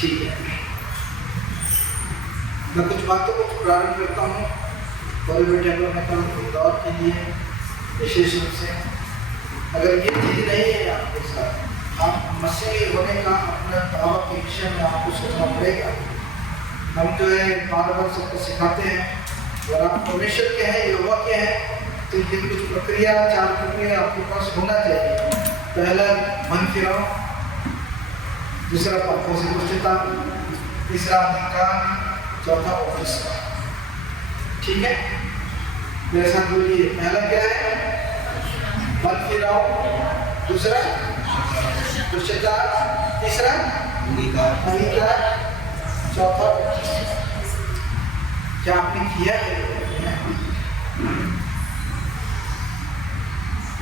ठीक है, मैं कुछ बातों को प्रारंभ करता हूँ पॉलिटिकल इंदौर के लिए विशेष रूप से। अगर ये चीज़ नहीं है आपके साथ, आप मसीही होने का अपना दावा के विषय में आपको सोचना पड़ेगा। हम जो है बार बार सबको सिखाते हैं, अगर आप परमेश्वर के हैं, यहोवा के हैं, तो ये कुछ प्रक्रिया, 4 प्रक्रिया आपके पास होना चाहिए। पहला मन फिराओ, दूसरा पापों से पश्चाताप, तीसरा अधिकार, चौथा उपस्थिति। ठीक है, मेरे साथ बोलिए। पहला क्या है? मन फिराओ, दूसरा पश्चाताप, तीसरा अधिकार, चौथा उपस्थिति। क्या आपने किया है?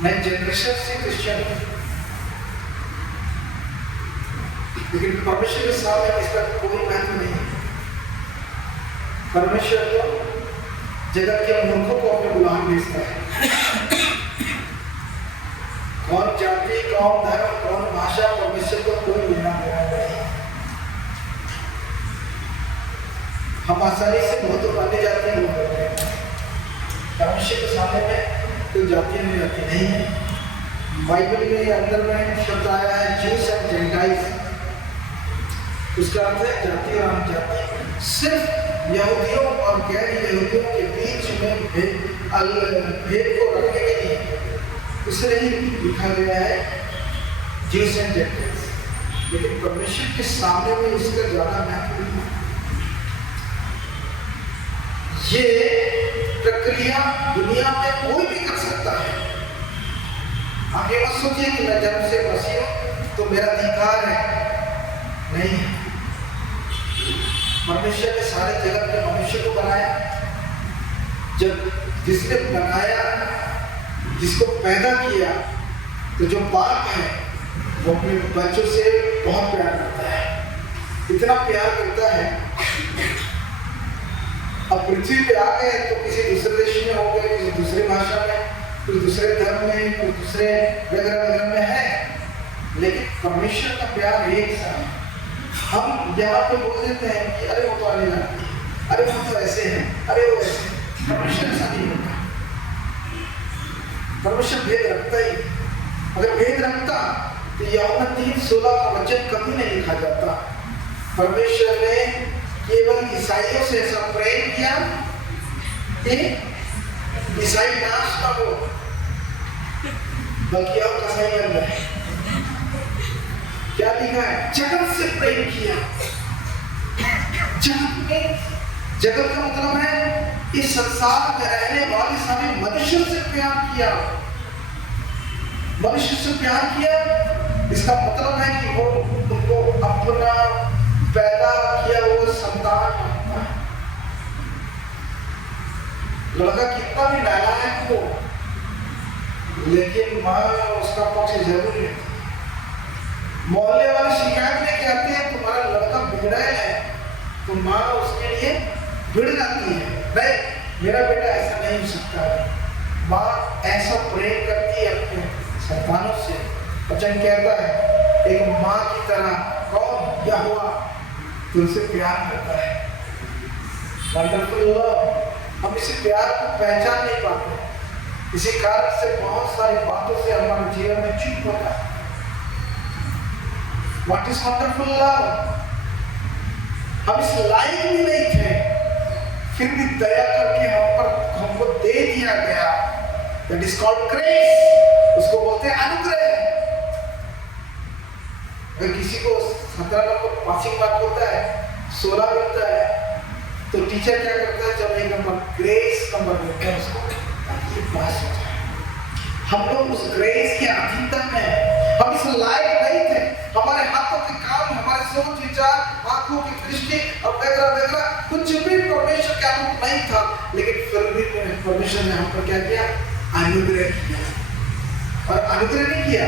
मैं जनरेशन से क्रिश्चियन हूँ, लेकिन परमेश्वर के सामने इसका कोई महत्व नहीं है। परमेश्वर तो जगत के मूर्खों को अपने गुलाम भेजता है। कौन जाति, कौन धर्म, कौन भाषा, परमेश्वर को कोई लेना देना नहीं। हम आसानी से बहुत अन्य जातियां लोग करते हैं, परमेश्वर के सामने में कोई जातियां नहीं रहती नहीं है। बाइबल में अंदर में शब्द आया है ज्यूस एंड जेंटाइल्स, उसका अर्थ है जाति और अनजाति। सिर्फ यहूदियों और गैर यहूदियों के बीच में भेद को रखने के लिए उसने ही लिखा गया है ज्यूस एंड जेंटाइल्स। लेकिन परमेश्वर के सामने में इसका ज्यादा महत्व नहीं है। ये प्रक्रिया दुनिया में कोई भी कर सकता है। आप ये मत सोचिए कि मैं जन्म से मसीह हूं तो मेरा अधिकार है, नहीं। परमेश्वर ने सारे जगत के मनुष्य को बनाया। जब जिसने बनाया, जिसको पैदा किया, तो जो बाप है वो अपने बच्चों से बहुत प्यार करता है। इतना प्यार करता है, अब पृथ्वी पे आ गए तो किसी दूसरे देश में हो गए, किसी दूसरे भाषा में, कोई दूसरे धर्म में, कोई दूसरे वगैरह में है, लेकिन परमेश्वर का प्यार एक सा है। हम यहाँ पे बोल देते हैं कि अरे वो तो आने जाती है, अरे वो तो ऐसे हैं, अरे वो ऐसे। परमेश्वर ऐसा नहीं होता। परमेश्वर भेद रखता ही। अगर भेद रखता तो यूहन्ना 3:16 का वचन कभी नहीं लिखा जाता। परमेश्वर ने केवल ईसाइयों से ऐसा प्रेम किया कि ईसाई नाश ना हो, बल्कि अब कसाई बन गए। क्या लिखा है? जगत से प्रेम किया। जगत का मतलब है इस संसार में रहने वाले सभी मनुष्यों से प्यार किया। मनुष्य से प्यार किया, इसका मतलब है कि वो उनको अपना पैदा किया वो संतान मानता है। लड़का कितना भी नालायक हो, लेकिन माँ उसका पक्ष जरूर है। मोहल्ले वाले शिकायत लेके आते हैं तुम्हारा लड़का बिगड़ा है, तो माँ उसके लिए भिड़ जाती है, नहीं मेरा बेटा ऐसा नहीं हो सकता है। माँ ऐसा प्रेम करती है अपने संतानों से। वचन कहता है एक माँ की तरह कौन यहोवा तुमसे प्यार करता है। Wonderful love. हम इसी प्यार को पहचान नहीं पाते, इसी कारण से बहुत सारी बातों से हमारे जीवन में चूक होता है। What is wonderful love? हम इस लायक भी नहीं थे, फिर भी दया करके हमको दे दिया गया। That is called grace. उसको बोलते हैं अनुग्रह। अगर किसी को 17 नंबर पासिंग मार्क होता है, 16 मिलता है, तो टीचर क्या करता है? जब 1 नंबर ग्रेस नंबर देते हैं उसको, ये पास हो जाए। हम लोग उस ग्रेस के अधीनता में, हम इस लायक नहीं थे। हमारे हाथों के काम, हमारे सोच विचार, आंखों की दृष्टि और वगैरह वगैरह कुछ भी परमेश्वर के अनुरूप नहीं था, लेकिन फिर भी परमेश्वर ने हम पर क्या किया? अनुग्रह किया। और अनुग्रह नहीं किया,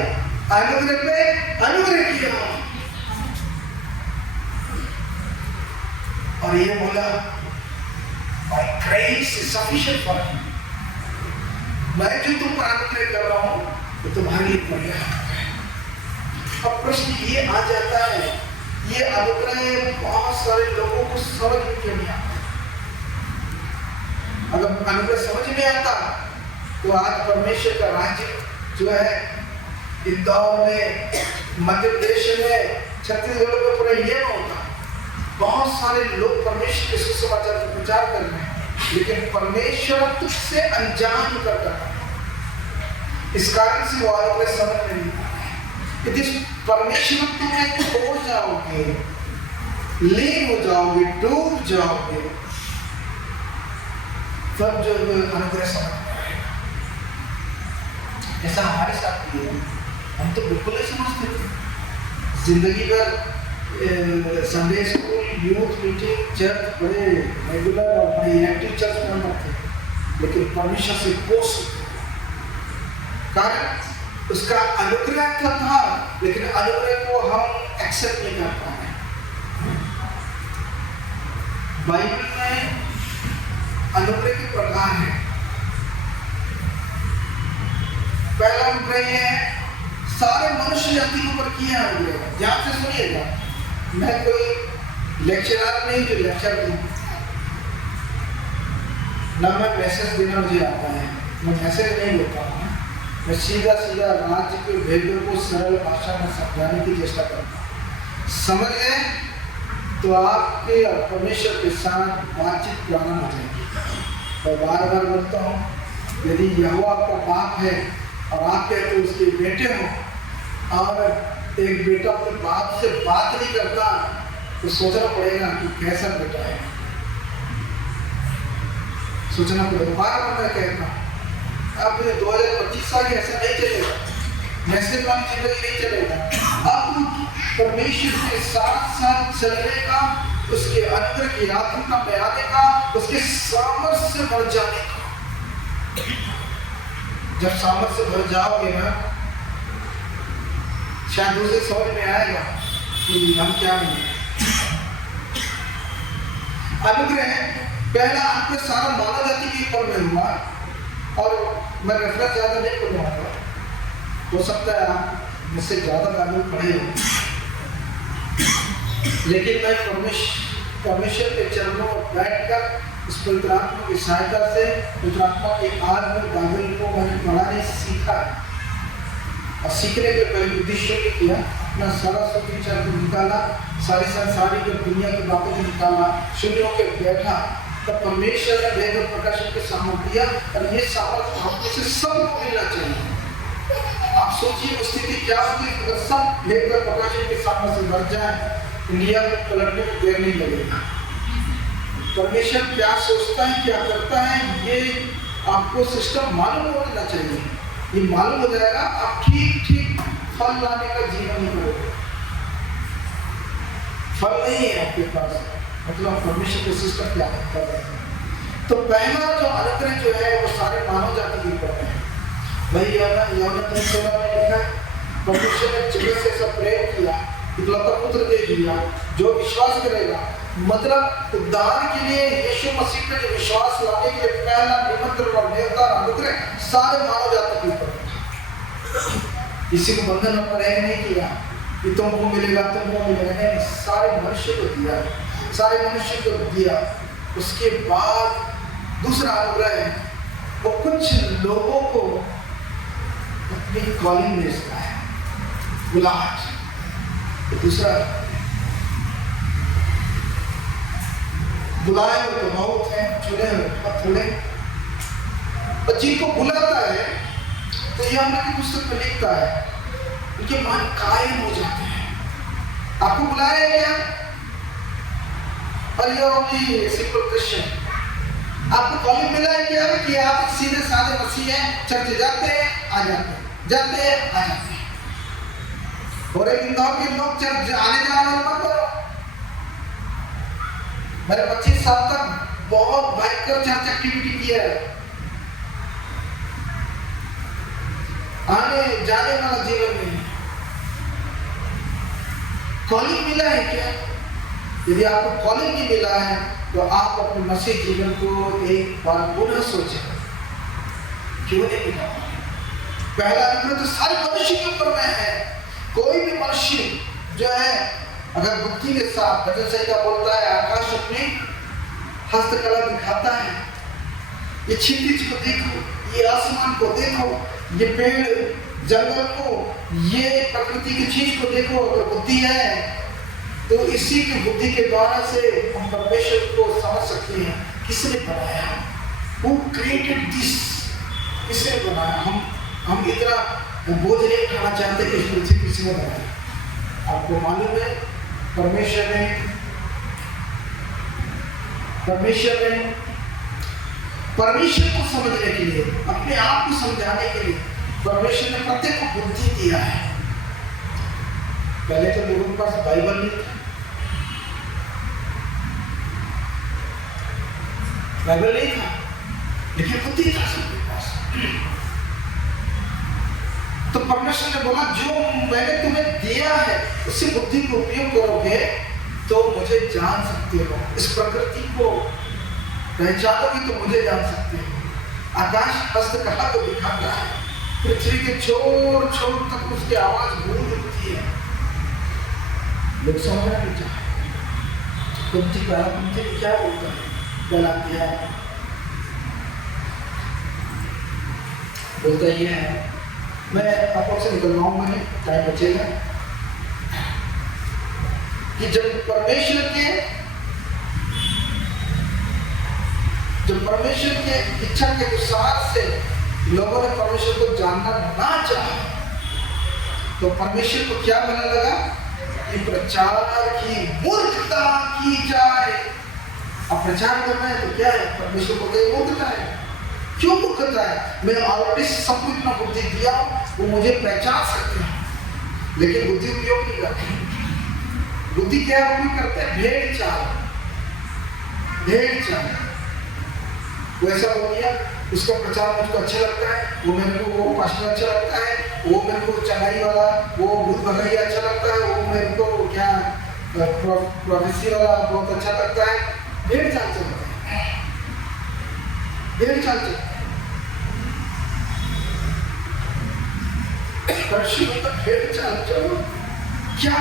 अनुग्रह पे अनुग्रह किया। और ये बोला My grace is sufficient for you. मैं जो तुम पर अनुग्रह कर रहा हूं वो तुम्हारे लिए पर्याप्त है। अब प्रश्न ये आ जाता है, ये अनुग्रह बहुत सारे लोगों को समझ में क्यों नहीं आता? अगर अनुग्रह समझ में आता तो आज परमेश्वर का राज्य जो है इंदौर में, मध्य प्रदेश में, छत्तीसगढ़ में पूरा ये में होता। बहुत सारे लोग परमेश्वर के सुसमाचार का प्रचार कर रहे हैं, लेकिन परमेश्वर से अनजान करता है। इस कारण से वो अनुग्रह समझ में नहीं आता है। यदि परमेश्वर में खो जाओगे, लीन हो जाओगे, डूब जाओगे, तब जो अनुग्रह समझ में आएगा। ऐसा हमारे साथ भी है। हम तो बिल्कुल नहीं समझते थे। जिंदगी भर Sunday school, youth meeting, church बड़े रेगुलर और बड़े एक्टिव चर्च में थे, लेकिन परमेश्वर से कोस कारण उसका अनुग्रह तो था, लेकिन अनुग्रह को हम एक्सेप्ट नहीं कर पाए। बाइबल में अनुग्रह के प्रकार हैं। पहला अनुग्रह है सारे मनुष्य जाति के ऊपर किया अनुग्रह। ध्यान से सुनिएगा, मैं कोई लेक्चरर नहीं जो लेक्चर दूं, ना मैं मैसेज देना मुझे आता है, मैं मैसेज नहीं देता हूँ। मैं सीधा सीधा राज्य के भेदों को सरल भाषा में समझाने की चेष्टा करता हूँ। समझ गए तो आपके और परमेश्वर के साथ बातचीत प्रारंभ हो जाएगी। और बार बार बोलता हूँ, यदि यहोवा आपका बाप है और आप कहते हो उसके बेटे हो, और एक बेटा अपने बाप से बात नहीं करता, तो सोचना पड़ेगा कि कैसा बेटा है। सोचना पड़ेगा। बार बार मैं कहता हूँ, अब 2025 साल ऐसा नहीं चलेगा, मैसेज वाली जिंदगी नहीं चलेगा। अब परमेश्वर के साथ साथ चलने का, उसके अंदर की आत्मिकता में आने का, उसके सामर्थ्य से बढ़ जाने का। जब सामर्थ्य से भर जाओगे ना, शायद दूसरे समझ में आएगा कि हम क्या नहीं। अनुग्रह पहला अनुग्रह सारा मानव जाति के ऊपर में हुआ, और मैं रेफरेंस ज्यादा नहीं करूँगा, हो सकता है आप मुझसे ज्यादा बाइबल पढ़े हो, लेकिन मैं परमेश्वर के चरणों में बैठकर उस पवित्र आत्मा की सहायता से, पवित्र आत्मा के आग में बाइबल को मैंने पढ़ाने सीखा, और सीखने के पहले उद्देश्य ने किया, अपना सारा सब विचार को निकाला, सारी संसारिक और दुनिया की बातों को निकाला, शून्य होकर बैठा, तब परमेश्वर ने भेद और प्रकाशन के सामर्थ्य दिया, और ये सामर्थ्य हम से सबको मिलना चाहिए। आप सोचिए स्थिति क्या होगी अगर सब भेद और प्रकाशन के सामर्थ्य से बढ़ जाए, इंडिया को पलटने में देर नहीं लगेगा। परमेश्वर क्या सोचता है, क्या करता है, ये आपको सिस्टम मालूम होना चाहिए। ये मालूम हो जाएगा, आप ठीक ठीक फल लाने का जीवन करोगे। फल नहीं है आपके पास, मतलब परमेश्वर के सिस्टम क्या कर रहे हैं। तो पहला जो अनुग्रह जो है वो सारे मानव जाति के ऊपर है। वही यूहन्ना 3:16 में लिखा है, परमेश्वर ने जगत से सब प्रेम किया, इकलौता पुत्र दे दिया, जो विश्वास करेगा, मतलब उद्धार के लिए यीशु मसीह पे जो विश्वास लाने के लिए पहला निमंत्रण और न्योता अनुग्रह सारे मानव जाति के ऊपर था। किसी को बंधन पर नहीं किया कि तुमको मिलेगा, तुमको मिलेगा, नहीं, सारे मनुष्य को दिया, सारे मनुष्य को दिया। उसके बाद दूसरा अनुग्रह है, वो कुछ लोगों को अपनी कॉलिंग भेजता है, बुलाहट। दूसरा बुलाए हुए तो बहुत है, चुने हुए बहुत थोड़े, और जिनको बुलाता है तो यूहन्ना की पुस्तक में लिखता है उनके मन कायम हो जाते हैं। आपको बुलाया है क्या? और ये ओनली सिंपल क्रिश्चियन, आपको कॉलिंग मिला है क्या कि आप सीधे साधे मसीह हैं, चर्च जाते हैं, आ जाते हैं, जाते हैं, आ जाते हैं। और एक इंदौर के लोग चर्च आने जाने वाले मत करो। मैंने 25 साल तक बहुत भयंकर चर्च एक्टिविटी किया है, आने जाने वाला जीवन में कॉलिंग मिला है क्या? यदि आपको कॉलिंग नहीं मिला है तो आप अपने मसीह जीवन को एक बार पुनः सोचें, क्यों नहीं मिला? पहला अनुग्रह तो सारे मनुष्य के ऊपर में है। कोई भी मनुष्य जो है अगर बुद्धि के साथ भजन संहिता बोलता है आकाश अपनी हस्तकला दिखाता है, ये क्षितिज को देखो, ये आसमान को देखो, ये पेड़ जंगल को, ये प्रकृति की चीज को देखो। अगर बुद्धि है तो इसी की बुद्धि के द्वारा से हम परमेश्वर को समझ सकते हैं। किसने बनाया? Who created this? किसने बनाया? हम इतना बोझ नहीं उठाना चाहते कि इस पृथ्वी किसी ने बनाया। आपको मालूम है परमेश्वर को समझने के लिए, अपने आप को समझाने के लिए परमेश्वर ने प्रत्येक को बुद्धि दिया है। पहले तो लोगों के पास बाइबल नहीं था, लेकिन बुद्धि था सबके पास। तो परमेश्वर ने बोला जो मैंने तुम्हें दिया है उससे बुद्धि को उपयोग करोगे तो मुझे जान सकते हो, इस प्रकृति को पहचानोगे तो मुझे जान सकते हो। आकाश हस्तकला को दिखाता है, पृथ्वी के छोर छोर तक उसकी आवाज गूंज उठती है। लोग समझना नहीं चाहते। कुंती क्या बोलता है? बोलता ये है, मैं आपको से निकल रहा हूँ, मैंने टाइम बचेगा, कि जब परमेश्वर के इच्छा के अनुसार से लोगों ने परमेश्वर को जानना ना चाहा तो परमेश्वर को क्या बनने लगा कि प्रचार की मूर्खता की जाए। अब प्रचार करना है तो क्या है? परमेश्वर को कहीं मूर्खता है। क्यों मूर्खता है? मैं ऑलरेडी सबको इतना बुद्धि दिया, वो मुझे पहचान सकते हैं, लेकिन बुद्धि उपयोग नहीं करते। बुद्धि क्या उपयोग करते हैं? भेड़ चाल। वो ऐसा हो गया, उसका प्रचार मुझको अच्छा लगता है, वो मेरे को वो पास्टर अच्छा लगता है, वो मेरे को चंगाई वाला, वो भूत भगैया अच्छा लगता है, वो मेरे को क्या प्रोफेसी वाला बहुत अच्छा लगता है। भेड़ चाल चलता है, भेड़ चाल चलता है। भेड़ चाल चलो, क्या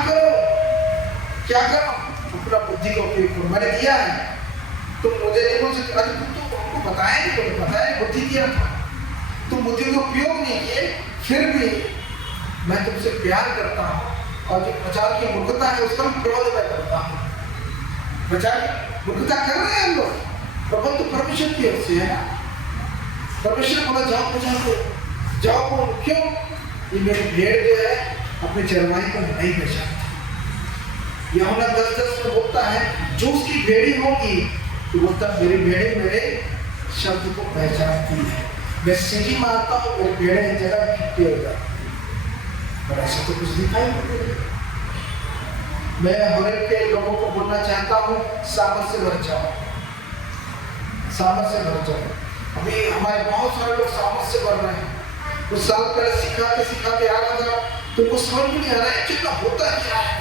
करो अपना बुद्धि का उपयोग करो। मैंने दिया है, तुम मुझे नहीं बोल सकते अरे तुम तो हमको बताया नहीं, बताया बुद्धि दिया था, तुम बुद्धि का उपयोग नहीं किए, फिर भी मैं तुमसे प्यार करता हूँ और जो प्रचार की मूर्खता है उसका विरोध मैं करता हूँ। प्रचार की मूर्खता कर रहे हैं लोग, प्रबंध तो परमेश्वर की ओर से है ना। परमेश्वर बोला जाओ प्रचार करो, जाओ बोलो। क्यों? ये मेरी भेड़ जो है अपने चरवाही को नहीं पहचानती। यूहन्ना 10:10 में बोलता है जो उसकी भेड़ी होगी तो बोलता मेरी भेड़े मेरे शब्द को पहचानती है। मैं सीटी मारता हूँ, मेरे भेड़े एक जगह इकट्ठे हो जाते, पर ऐसा तो कुछ दिखाई नहीं देता। मैं हर एक के लोगों को बोलना चाहता हूँ सामर्थ से भर जाओ, सामर्थ से भर जाओ। अभी हमारे बहुत सारे लोग सामर्थ से भर रहे हैं। कुछ साल पहले सिखाते आ रहा था, तुमको समझ में नहीं आ रहा है कितना होता क्या है।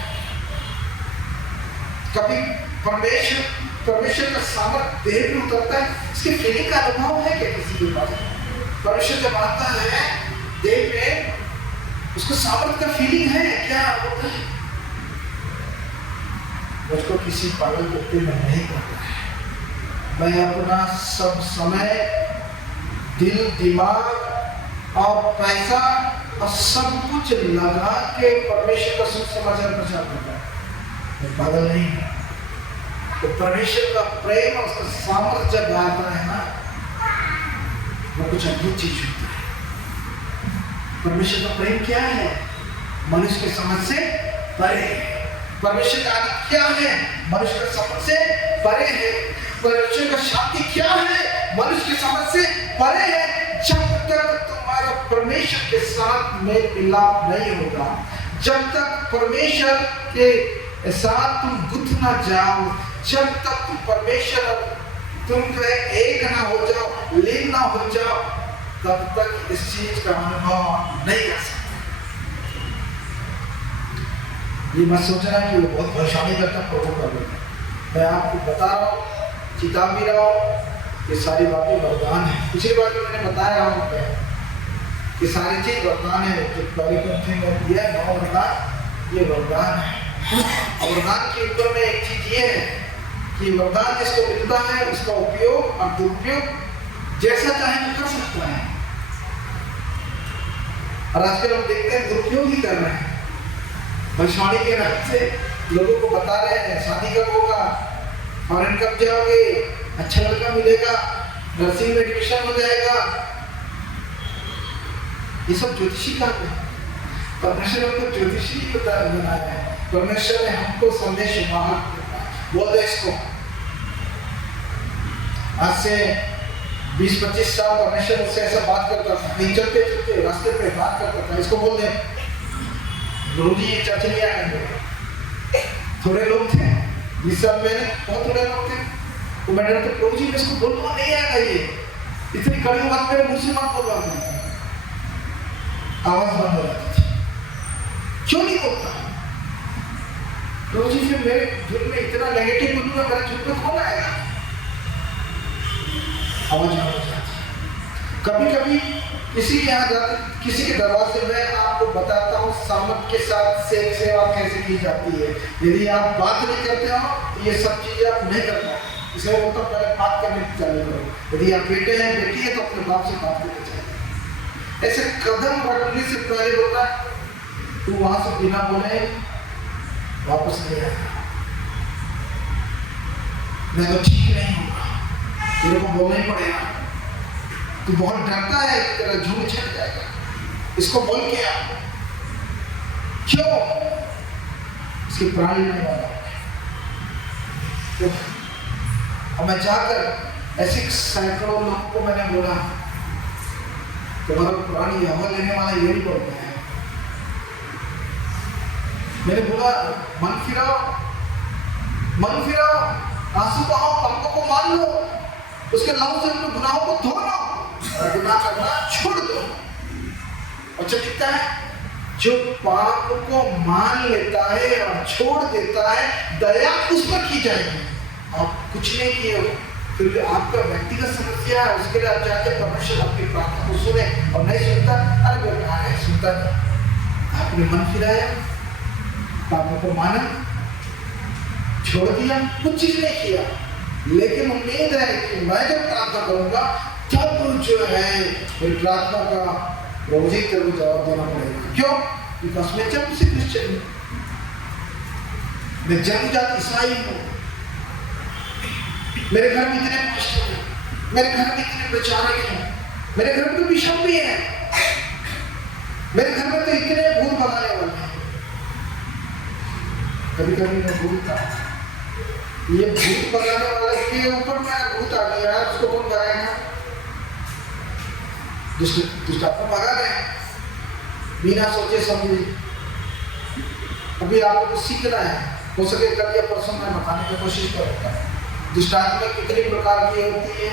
कभी परमेश्वर का सामर्थ देह में उतरता है, इसके फीलिंग का अनुभव है क्या किसी के पास? परमेश्वर जब आता है देह में, उसको सामर्थ का फीलिंग है क्या होता है? मुझको किसी पागल कुत्ते में नहीं करता है। मैं अपना सब समय, दिल, दिमाग और पैसा और सब कुछ लगा के परमेश्वर का सुसमाचार प्रचार करता है। मैं पागल नहीं हूँ। तो परमेश्वर का प्रेम और उसका सामर्थ्य जब आता है ना, वो कुछ अद्भुत चीज होता है। परमेश्वर का प्रेम क्या है? मनुष्य के समझ से परे है। परमेश्वर का आनंद क्या है? मनुष्य के समझ से परे है। परमेश्वर का शांति क्या है? मनुष्य के समझ से परे है। जब तक तुम्हारा परमेश्वर के साथ मेल मिलाप नहीं होगा, जब तक परमेश्वर के साथ तुम गुथ ना जाओ, जब तक तुम परमेश्वर तुम जो है एक ना हो जाओ, लीन ना हो जाओ, तब तक इस चीज का अनुभव नहीं कर सकते। ये मत सोचना कि वो बहुत परेशानी करता प्रभु कर लेता। मैं आपको बता रहा हूँ, चिता भी रहा हूँ, ये सारी बातें वरदान है। पिछली बार तो मैंने बताया आपको कि सारी चीज वरदान है। जो पहले में दिया 9 वरदान, ये वरदान है। और वरदान के ऊपर में एक चीज ये है कि वरदान जिसको मिलता है उसका उपयोग और दुरुपयोग जैसा चाहे वो कर सकता है। और आजकल हम देखते हैं दुरुपयोग ही कर रहे हैं। भविष्यवाणी के नाम से लोगों को बता रहे हैं शादी कब होगा, फॉरेन कब जाओगे, अच्छा लड़का मिलेगा, नर्सिंग में एडमिशन हो जाएगा। ये सब ज्योतिषी काम है। परमेश्वर ने हमको ज्योतिषी बनाया है। परमेश्वर ने हमको संदेश बोल दे इसको। आज से 20-25 साल परमेश्वर उससे ऐसा बात करता था, नहीं चलते चलते रास्ते पे बात करता था, इसको बोल दे गुरुजी ये चर्च नहीं आएंगे। थोड़े लोग थे 20 साल पहले, बहुत थोड़े लोग थे, तो मैंने तो प्रभु जी इसको बोलना नहीं आएगा, ये इतनी कड़ी बात मेरे मुंह से मत बोलवा। आवाज बंद हो जाती थी, क्यों नहीं बोलता प्रभु जी? फिर मेरे दिल में इतना नेगेटिव बोलूंगा, मेरे झुक में कौन आएगा? आवाज बंद हो जाती। कभी कभी किसी के यहाँ जाते, किसी के दरवाजे में आपको बताता हूँ सामत के साथ सेवा कैसे की जाती है। यदि आप बात नहीं करते हो तो ये सब चीजें आप नहीं कर पाओ। इसलिए वो तो पहले बात करने चालू करो। यदि आप बेटे हैं बेटी है तो अपने बाप से बात करनी चाहिए। ऐसे कदम रखने से पहले बोलता तू वहां से बिना बोले वापस नहीं आएगा, मैं तो ठीक नहीं होगा, तेरे को बोलना ही पड़ेगा। तू बहुत डरता है तेरा झूठ छिड़ जाएगा, इसको बोल के आ। क्यों? इसके प्राण लेने वाला। और मैं जाकर ऐसे सैकड़ों लोगों को मैंने बोला तुम्हारा प्राणी हवा लेने वाला ये नहीं बोलता है। मैंने बोला मन फिराओ, मन फिराओ, आंसू बहाओ, पापों को मान लो, उसके लहू से अपने गुनाहों को धो लो और गुनाह करना छोड़ दो। और जब दिखता है जो पाप को मान लेता है और छोड़ देता है, दया उस पर की जाएगी। आप कुछ नहीं किए हो, फिर आपका व्यक्तिगत समस्या है, उसके लिए आप जाके परमेश्वर आपकी प्रार्थना को सुने और नहीं सुनता, अरे बेटा है सुनता नहीं। आपने मन फिराया, पापों को माना, छोड़ दिया, कुछ चीज नहीं किया, लेकिन उम्मीद है कि मैं जब प्रार्थना करूंगा तब जो है मेरी प्रार्थना का प्रभु जी को जवाब देना पड़ेगा। क्यों? बिकॉज मैं जन्म से क्रिश्चियन हूँ, मैं जन्मजात ईसाई हूँ, मेरे घर में इतने पास्टर हैं, मेरे घर में इतने प्रचारक हैं, मेरे घर में तो बिशप भी है, मेरे घर में तो इतने भूत भगाने वाले हैं। कभी कभी मैं भूलता ये भूत भगाने वाले के ऊपर मैं भूत आ गया है, उसको कौन भगाएगा? दुष्ट आत्मा भगा रहे हैं बिना सोचे समझे। अभी आपको सीखना है, हो सके कल या परसों मैं बताने की कोशिश करूँगा दुष्ट आत्मा कितने प्रकार की होती है,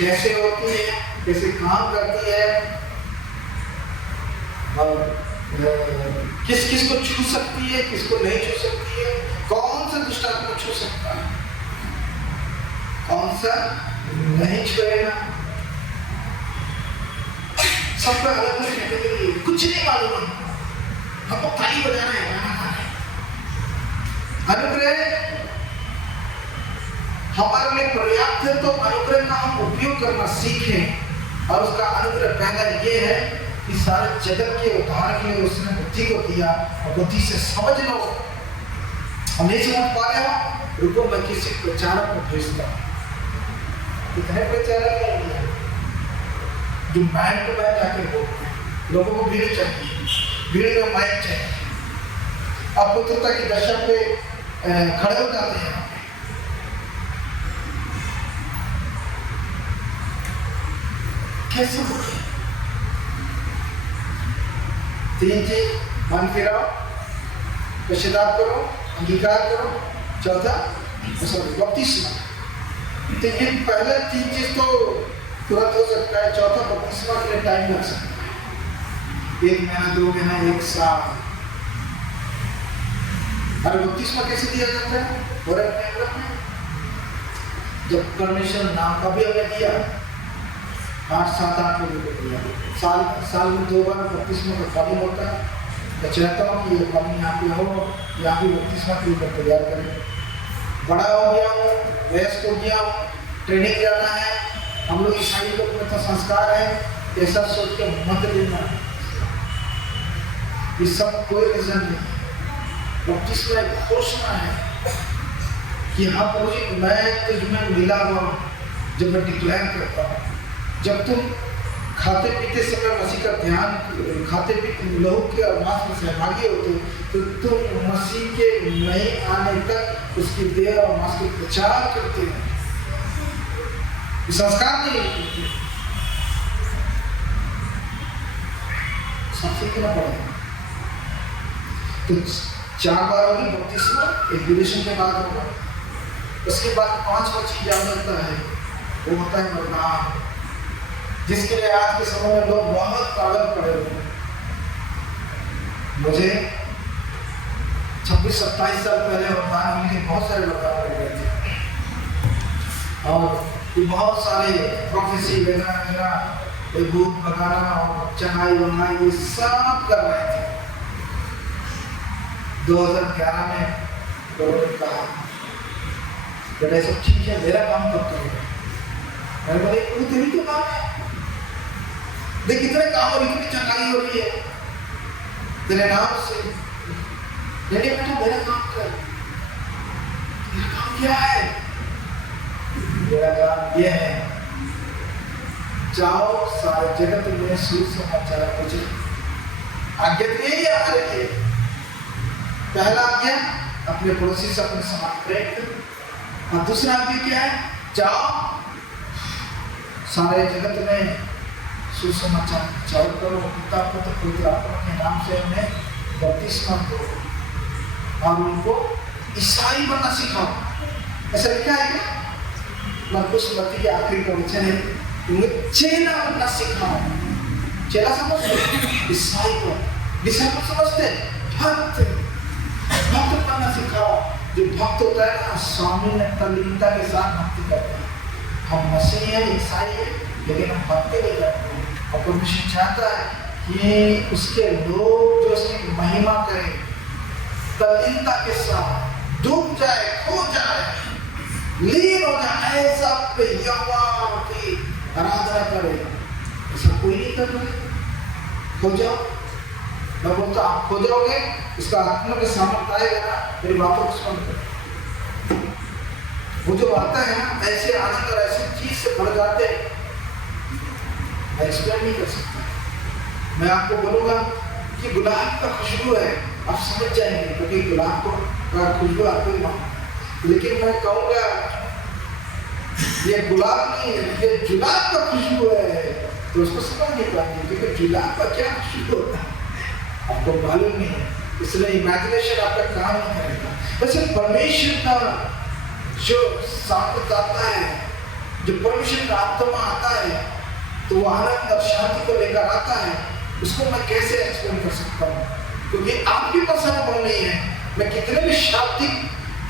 कैसे होती है, कैसे काम करती है, और किस किस को छू सकती है, किसको नहीं छू सकती है, कौन सा दुष्ट आत्मा छू सकता है, कौन सा नहीं छुएगा। सबका अलग अलग कैटेगरी, कुछ नहीं मालूम, हमको ताली बजाना है, गाना गाना है। अनुग्रह हमारे लिए पर्याप्त है तो अनुग्रह का हम उपयोग करना सीखें। और उसका अनुग्रह पहला ये है कि सारे जगत के उद्धार के लिए उसने बुद्धि को दिया, और बुद्धि से समझ लो। और नहीं समझ पा रहे हो, रुको मैं किसी प्रचारक को भेजता हूँ। कितने प्रचारक हैं जो माइक पे बैठ जाकर बोलते हैं, लोगों को भीड़ चाहिए, भीड़ में माइक चाहिए, आप पुत्रता की दशा पे खड़े हो जाते हैं। कैसे होते? तीन चीज, मन फिराओ, पश्चाताप करो, अंगीकार करो, चौथा बपतिस्मा। तो ये पहले तीन चीज तो तुरंत हो सकता है, चौथा बपतिस्मा के लिए टाइम लग सकता है, 1 महीना 2 महीना 1 साल। और बपतिस्मा कैसे दिया जाता है? और अपने जब परमेश्वर नाम का भी हमें दिया, 8 7 8 लोगों को दिया, साल में 2 बार बपतिस्मा का पानी होता है। मैं चाहता हूँ कि ये कमी यहाँ पे हो, यहाँ पे बत्तीसवां के ऊपर तैयार करें। बड़ा हो गया हूँ, वयस्क हो गया हूँ, ट्रेनिंग जाना है, हम लोग ईसाई लोग में तो संस्कार है, ऐसा सोच के मत लेना। ये सब कोई रीजन नहीं, बत्तीसवां घोषणा है कि हाँ प्रभु जी मैं तुझमें मिला हुआ हूँ। जब मैं डिक्लेयर करता हूँ, जब तुम खाते पीते समय मसीह का ध्यान, खाते पीते लहू के और मांस में सहभागी होते तो तुम मसीह के नए आने तक उसकी देह और मांस के प्रचार करते हैं। संस्कार नहीं करते, सब सीखना पड़ेगा। तो 4 बार होगी बत्तीसवां, एक ड्यूरेशन के बाद होगा। उसके बाद 5वां चीज याद रहता है, वो होता है वरदान, जिसके लिए आज के समय में लोग बहुत पागल पड़े हुए हैं। मुझे 26-27 साल पहले वरदान मिलके बहुत सारे वरदान मिल गए थे, और बहुत सारे प्रोफेसी वगैरह, भूत भगाना और चढ़ाई वंगाई ये सब कर रहे थे। 2011 में लोगों ने कहा बेटा सब ठीक है, मेरा काम कब करेगा? मैंने बोले वो तेरी तो काम है, देख कितने काम और इतनी चंगाई हो रही है तेरे नाम से। नहीं बेटा मेरा काम कर। तेरा काम क्या है? मेरा काम ये है, जाओ सारे जगत में सुसमाचार पहुंचे। आज्ञा तो यही है हमारे लिए। पहला आज्ञा अपने पड़ोसी से अपने समान प्रेम करो, और दूसरा आज्ञा क्या है? जाओ सारे जगत में सुसमाचार प्रचार करो, पिता पुत्र पवित्र आत्मा के नाम से उन्हें बपतिस्मा दो और उनको ईसाई बनना सिखाओ। ऐसा लिखा है क्या? मरकुस मत्ती के आखिरी का वचन है, उन्हें चेला बनना सिखाओ। चेला समझते? ईसाई को डिसाइपल समझते? भक्त बनना सिखाओ। जो भक्त होता है ना, स्वामी ने तल्लीनता के साथ भक्ति करता है। हम मसीही हैं, ईसाई हैं, लेकिन हम भक्ति नहीं करते। और परमेश्वर चाहता है कि उसके लोग जो उसकी महिमा करें, तल्लीनता के साथ डूब जाए, खो जाए, लीन हो जाए, ऐसा यहोवा की आराधना करे। ऐसा कोई नहीं कर रहा है। खो जाओ, मैं बोलता आप खो जाओगे, उसका आत्मा के सामर्थ्य आएगा ना, मेरी बातों को सुन कर। वो जो आता है ना, ऐसे आनंद और ऐसी चीज से भर जाते हैं, मैं एक्सप्लेन नहीं कर सकता। मैं आपको बोलूंगा कि गुलाब का खुशबू है, आप समझ जाएंगे, क्योंकि गुलाब का खुशबू आपको ही मालूम। लेकिन मैं कहूँगा ये गुलाब नहीं है, ये जुलाब का खुशबू है, तो उसको समझ नहीं पाएंगे, क्योंकि जुलाब का क्या खुशबू होता है आपको मालूम नहीं है, इसलिए इमेजिनेशन आपका काम नहीं करेगा। वैसे परमेश्वर का जो सामर्थ आता है, जो परमेश्वर का आत्मा आता है, तो वो आनंद और शांति को लेकर आता है। उसको मैं कैसे एक्सप्लेन कर सकता हूँ? क्योंकि आपके पास अनुभव नहीं है। मैं कितने भी शाब्दिक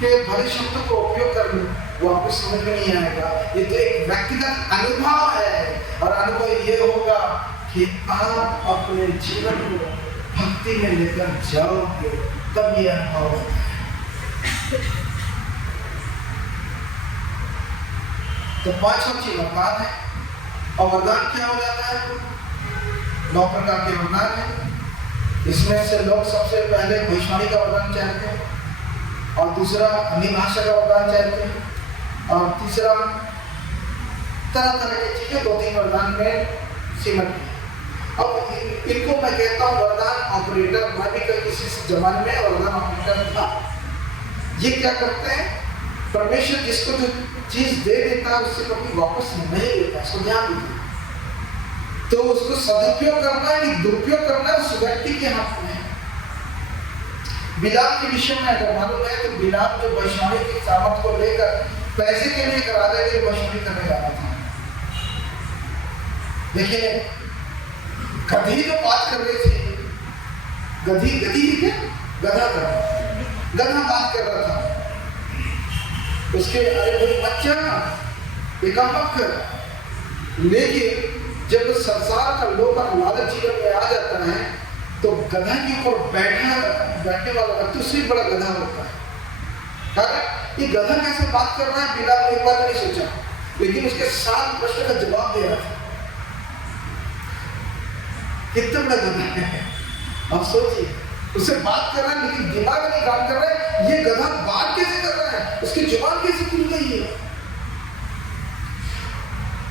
के भले शब्दों को उपयोग कर लूँ, वो आपको समझ में नहीं आएगा। ये तो एक व्यक्तिगत अनुभव है, और अनुभव ये होगा कि आप अपने जीवन को भक्ति में लेकर जाओगे, तब ये अनुभव होगा। तो 5वां चीज वरदान है। और वरदान क्या हो जाता है? 9 प्रकार के वरदान है। इसमें से लोग सबसे पहले भविष्यवाणी का वरदान चाहते हैं, और दूसरा अन्य भाषा का वरदान चाहते हैं, और तीसरा तरह तरह की चीजें 2-3 वरदान में सीमित है। अब इनको मैं कहता हूँ वरदान ऑपरेटर। मैं भी कई किसी जमाने में वरदान ऑपरेटर था। ये क्या करते हैं? परमेश्वर जिसको जो चीज दे देता है उससे कभी वापस नहीं लेता, इसको ध्यान दीजिए। तो उसको सदुपयोग करना है कि दुरुपयोग करना है, उस व्यक्ति के हाथ में है। बिलाम के विषय में अगर मालूम है तो बिलाम जो वैष्णवी की सामर्थ को लेकर पैसे के लिए करा दे वैष्णवी करने जाना था। देखिए गधी जो बात कर रही थी, गधी क्या गधा बात कर रहा था। उसके अरे भाई बच्चा एकामक कर। लेकिन जब संसार का लोभ और लालच जीवन में आ जाता है तो गधा के ऊपर बैठने वाला व्यक्ति उससे बड़ा गधा होता है। कारण ये गधा कैसे बात कर रहा है बिना एक बार नहीं सोचा, लेकिन उसके 7 प्रश्न का जवाब दे रहा था। कितना बड़ा गधा है, आप सोचिए। उससे बात कर रहा है लेकिन दिमाग नहीं काम कर रहा है। ये गधा बात कैसे कर रहा है, उसकी जुबान कैसे खुल गई है।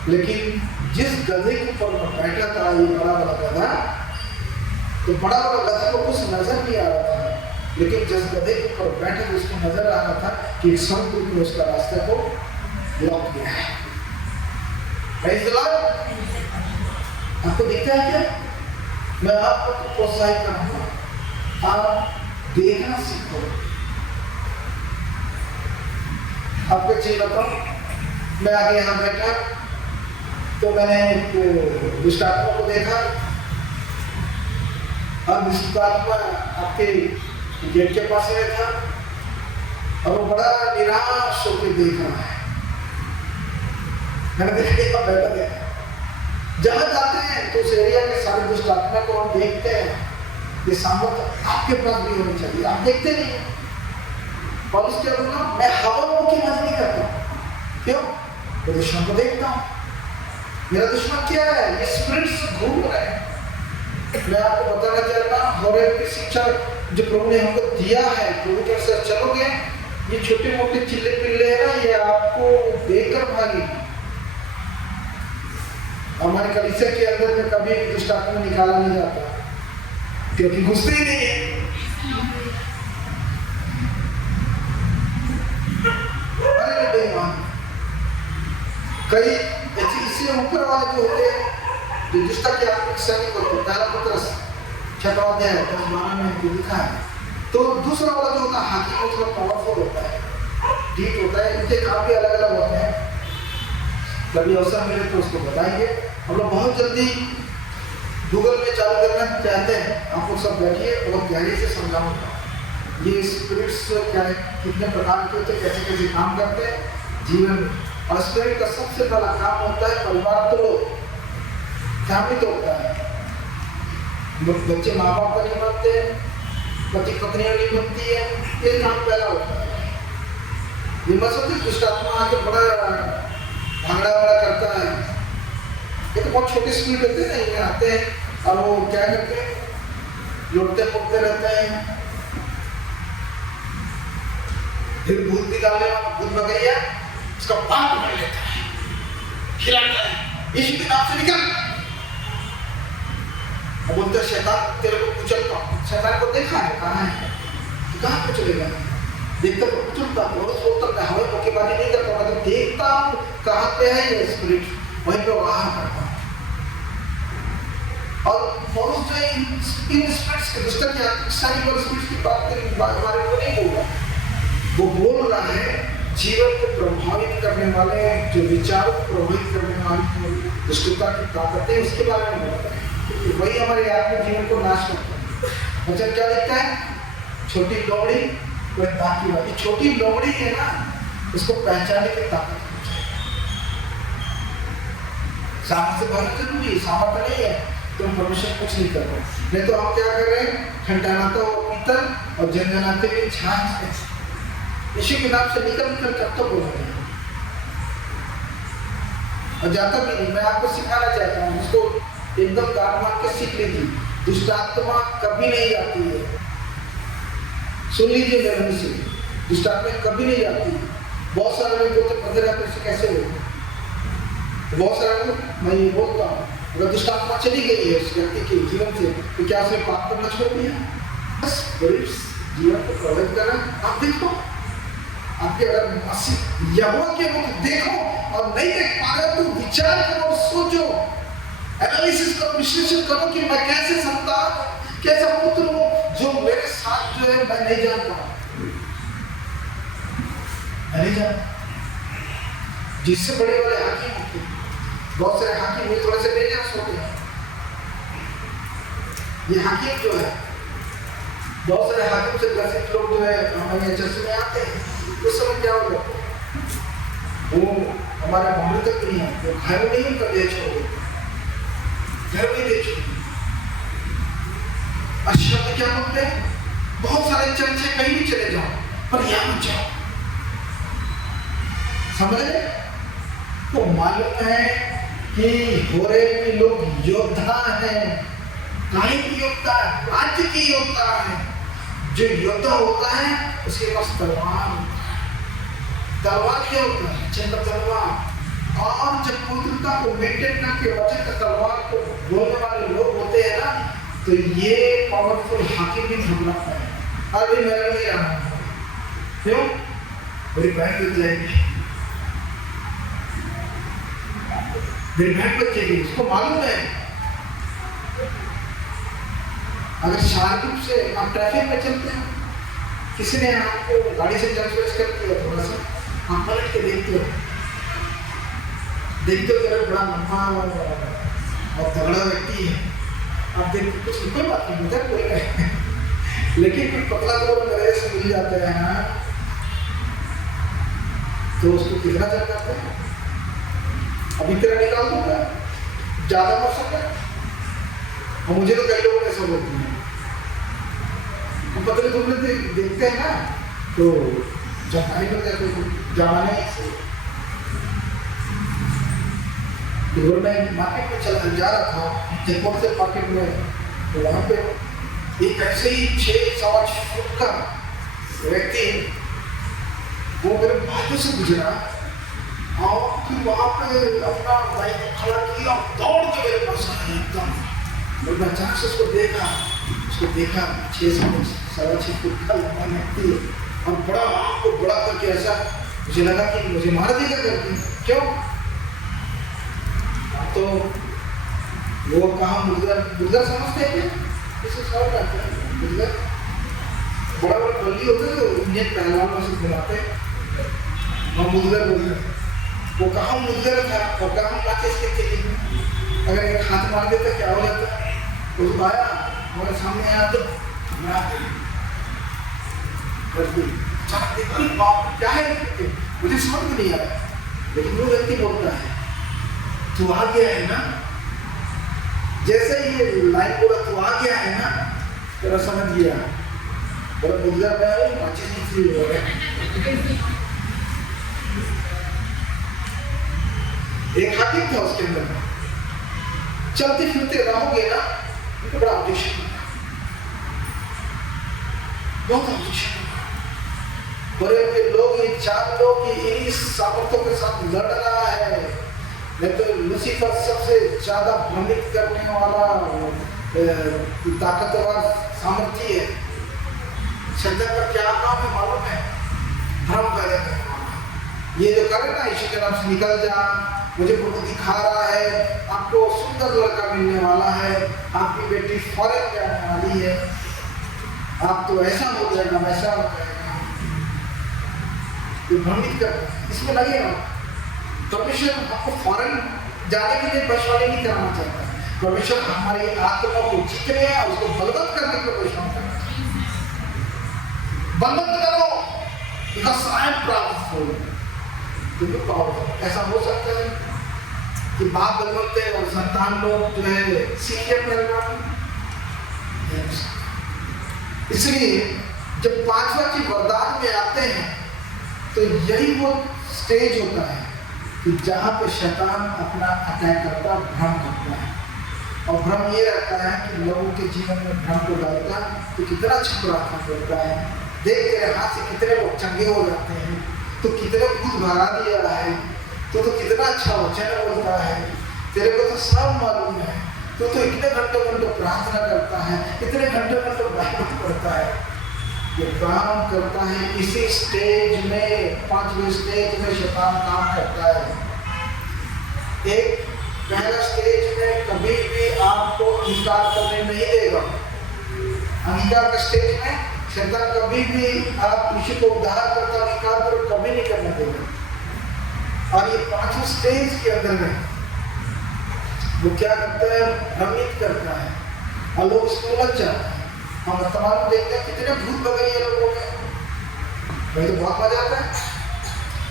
लेकिन जिस गधे के ऊपर बैठा था ये बड़ा बड़ा गधा, तो बड़ा बड़ा गधा को कुछ नजर नहीं आ रहा था, लेकिन जिस गधे के ऊपर बैठे थे उसको नजर आ रहा था कि समुद्र ने उसका रास्ते को ब्लॉक किया है। आपको दिखता है क्या? मैं आपको प्रोत्साहित करूंगा, आप देखना सीखो। आपको चीज बताऊं, मैं आगे यहाँ बैठा तो मैंने दुष्टात्मा को देखा। अब दुष्टात्मा आपके गेट के पास में था और वो बड़ा निराश होकर देख रहा है। मैंने देखा बैठा देखा। जहां जाते हैं तो उस एरिया के सारे दुष्टात्मा को हम देखते हैं। ये सामर्थ आपके पास भी होनी चाहिए, आप देखते नहीं। और उसके बोला मैं हवा की मदद नहीं करता। क्यों? मैं दुश्मन को देखता हूँ। मेरा दुश्मन क्या है? ये स्पिरिट्स घूम रहे हैं। मैं आपको बताना चाहता हूँ, हॉरर की शिक्षा जो प्रभु ने हमको दिया है, प्रभु के साथ चलोगे, ये छोटे मोटे चिल्ले पिल्ले है ना, ये आपको देखकर भागेगी। हमारे कलीसिया के अंदर में कभी भी दुष्टात्मा निकाला नहीं जाता, क्योंकि घुसते ही नहीं है। कई इससे ऊपर वाले जो होते हैं, जो दुष्टा के आत्मिक सैनिक होते हैं, पहला पुत्र छठवाध्याय 10-12 में जो लिखा है। तो दूसरा वाला जो होता है हाकिम, वो थोड़ा पावरफुल होता है, डीप होता है। इनके काम भी अलग अलग होते हैं। कभी अवसर मिले तो उसको बताएंगे। हम लोग बहुत जल्दी गूगल में चालू करना चाहते हैं। आप लोग सब बैठिए और गहरे से समझाऊंगा ये स्पिरिट्स क्या है, कितने प्रकार के होते हैं, कैसे कैसे काम करते हैं जीवन। और स्पिरिट का सबसे बड़ा काम होता है परिवार तो फैमिली तो होता है। बच्चे माँ बाप का नहीं बनते, पति पत्नियां नहीं बनती है, ये काम पहला होता है। ये मत सोचिए दुष्टात्मा आके बड़ा भांगड़ा वाड़ा करता है। ये तो बहुत छोटे स्पीड होते हैं, ये आते हैं और वो क्या करते हैं, लौटते फूटते रहते हैं। फिर भूत निकालने वाला भूत भगैया उसका पाप पकड़ लेता है, खिलाता है, यीशु के नाम से निकल। अब बोलते शैतान तेरे को कुचलता हूँ। शैतान को देखा है कहाँ है, तो कहाँ कुचलेगा? देखता तो कुचलता, और सोचता है हमें मुक्केबाजी नहीं करता, मैं तो देखता हूँ कहाँ पे है ये स्पिरिट, वहीं पे वहाँ करता हूँ। और पौलुस जो इन स्पिरिट्स के दुष्ट की सारी और स्पिरिट्स की बात के बारे में नहीं बोल रहा, वो बोल रहा है जीवन को प्रभावित करने वाले, जो विचार को प्रभावित करने वाली दुष्टता की ताकतें, उसके बारे में बोलता है। वही हमारे आत्मिक जीवन को नाश करता है। वचन क्या लिखता है? छोटी लोमड़ी कोई ताकि वाली, छोटी लोमड़ी है ना, उसको पहचानने की ताकत सामर्थ्य बहुत जरूरी है। सामर्थ्य नहीं है तो परमेश्वर कुछ नहीं कर रहे। नहीं तो हम क्या कर रहे हैं? ठंडाना तो पीतल और जनजनाते भी छाछ यीशु के नाम से निकल निकल कब तक बोल रहे हैं, और जाता भी नहीं। मैं आपको सिखाना चाहता हूँ, इसको एकदम गांठ मार के सीख लीजिए। दुष्टात्मा कभी नहीं जाती है, सुन लीजिए मेरे मुंह से, दुष्टात्मा कभी नहीं जाती। बहुत सारे लोग बोलते पता रहते से कैसे हो, बहुत सारे लोग, मैं ये बोलता हूँ, अगर दुष्टात्मा चली गई है उस व्यक्ति के जीवन से, तो क्या उसने पाप करना छोड़ दिया? बस जीवन को प्रभावित करना। आप देखो, आपके अगर यहोवा के मुख देखो और नहीं देख पा रहे तो विचार करो और सोचो, एनालिसिस करो, विश्लेषण करो कि मैं कैसे संतान, कैसा पुत्र हूं जो मेरे साथ जो है मैं नहीं जानता, मैं नहीं जानता। जिससे बड़े बड़े हाकिम होते हैं, बहुत सारे हाकिम ये थोड़े से बेजान होते हैं। ये हाकिम जो है, बहुत सारे हाकिम से ग्रसित लोग जो है हमारे चर्च में आते हैं, उस समय क्या हो जाता है, वो हमारे मामले तक नहीं है, वो घर में ही उनका देश हो, घर में देश। अशब्द क्या बोलते हैं? बहुत सारे चर्च है, कहीं भी चले जाओ, पर यहाँ मत जाओ। समझ रहे? तो मालूम है कि होरे में लोग योद्धा हैं। काहे की योद्धा है? राज्य की योद्धा है। जो योद्धा होता है उसके पास तलवार होता है। तलवार क्या होता है? चंद्र तलवार। और जब पवित्रता को मेंटेन करके वचन का तलवार को बोलने वाले लोग होते हैं ना, तो ये पावरफुल हाकिम भी घबराता है। अभी मेरा नहीं रहा, क्यों? मेरी बहन बच जाएगी, मेरी बहन बच जाएगी। उसको मालूम है अगर शारीरिक से आप ट्रैफिक में चलते हैं, किसी ने आपको गाड़ी से जंग कर दिया, थोड़ा सा आप पलट के देखते हो बड़ा लंबा और तगड़ा व्यक्ति है, आप देखते कुछ कोई बात नहीं होता, कोई नहीं। लेकिन कुछ पतला तो मेरे से मिल जाते हैं ना, तो उसको कितना चल जाता है? अभी तेरा निकाल दूंगा, ज्यादा हो सकता है। और मुझे तो कई लोगों ने ऐसा बोल दिया, पतले दुबले देखते हैं ना, तो जब निकल जाते जमाने से। मैं मार्केट में चला जा रहा था, जयपुर से मार्केट में, तो वहाँ पे एक ऐसे ही 6-7 फुट का व्यक्ति वो मेरे बाजू से गुजरा और फिर वहाँ पे अपना बाइक खड़ा किया, दौड़ के मेरे पास आया एकदम। और मैं अचानक से उसको देखा 6-6 फुट का लंबा व्यक्ति और बड़ा आपको बड़ा करके ऐसा, मुझे लगा कि मुझे मार देगा करके। क्यों? तो वो कहाँ मुर्गर समझते हैं क्या? इसे सवाल करते हैं मुर्गर, बड़ा बड़ा बल्ली होता है जो इंडियन पहलवानों से घुमाते हैं, वहाँ मुर्गर बोलते हैं। वो कहाँ मुर्गर था और कहाँ माचिस के थे, अगर एक हाथ मार देता क्या हो जाता? उसको आया हमारे सामने आया तो क्या है, मुझे समझ में नहीं आया, लेकिन वो व्यक्ति बोलता है तू आ गया है ना, जैसे ये लाइन बोला तू आ गया है ना, तेरा समझ गया बड़ा बुजुर्ग है, माचिस की हो गया। एक हाकिम था उसके अंदर, चलते फिरते रहोगे ना, उनको बड़ा ऑब्जेक्शन होता, बहुत ऑब्जेक्शन। बड़े बड़े लोग ये जान लो कि इन्हीं सामर्थ्यों के साथ लड़ रहा है। नहीं तो लूसीफर सबसे ज्यादा भ्रमित करने वाला ताकतवर सामर्थ्य है। शैतान का क्या काम है मालूम है? भ्रम पैदा करने वाला। ये जो करे ना, ईश्वर के नाम से निकल जा, मुझे फोटो दिखा रहा है, आपको सुंदर लड़का मिलने वाला है, आपकी बेटी फॉरेन जाने वाली है, आप तो ऐसा हो जाएगा वैसा हो जाएगा, ये भ्रमित कर, इसमें लगेगा। परमेश्वर आपको फॉरेन जाने के लिए बशवाली नहीं कराना चाहता। परमेश्वर हमारी आत्मा को जीतने और उसको बलवंत करने को परिश्रम करना चाहता है। बलवंत करो, because I am powerful, तुम्हें पावरफुल। ऐसा हो सकता है कि बाप बलवंत है और संतान लोग जो है सीखे पहलवान। इसलिए जब 5वां चीज वरदान में आते हैं, तो यही वो स्टेज होता है कि जहाँ पे शैतान अपना अटैक करता, भ्रम करता है। और भ्रम ये रहता है कि लोगों के जीवन में भ्रम को डालता तो कितना छुपराता करता है। देख तेरे हाथ से कितने लोग चंगे हो जाते हैं, तो कितने भूत भगा दिया है, तो कितना अच्छा वचन बोलता है, तेरे को तो सब मालूम है, तो इतने घंटों घंटों प्रार्थना करता है, इतने घंटों घंटों बाइबल पढ़ता है। ये काम करता है इसी स्टेज में, 5वें स्टेज में शैतान काम करता है। एक पहला स्टेज में कभी भी आपको अंगीकार करने नहीं देगा। अंगीकार के स्टेज में शैतान कभी भी आप किसी को उद्धार करता अंगीकार करो कभी नहीं करने देगा। और ये 5वें स्टेज के अंदर में वो क्या करता है? भ्रमित करता है और लोग इसको लग जाते हैं। हम वर्तमान में देखते हैं कितने भूत बगैर लोगों में, वही तो बहुत मजा आता है।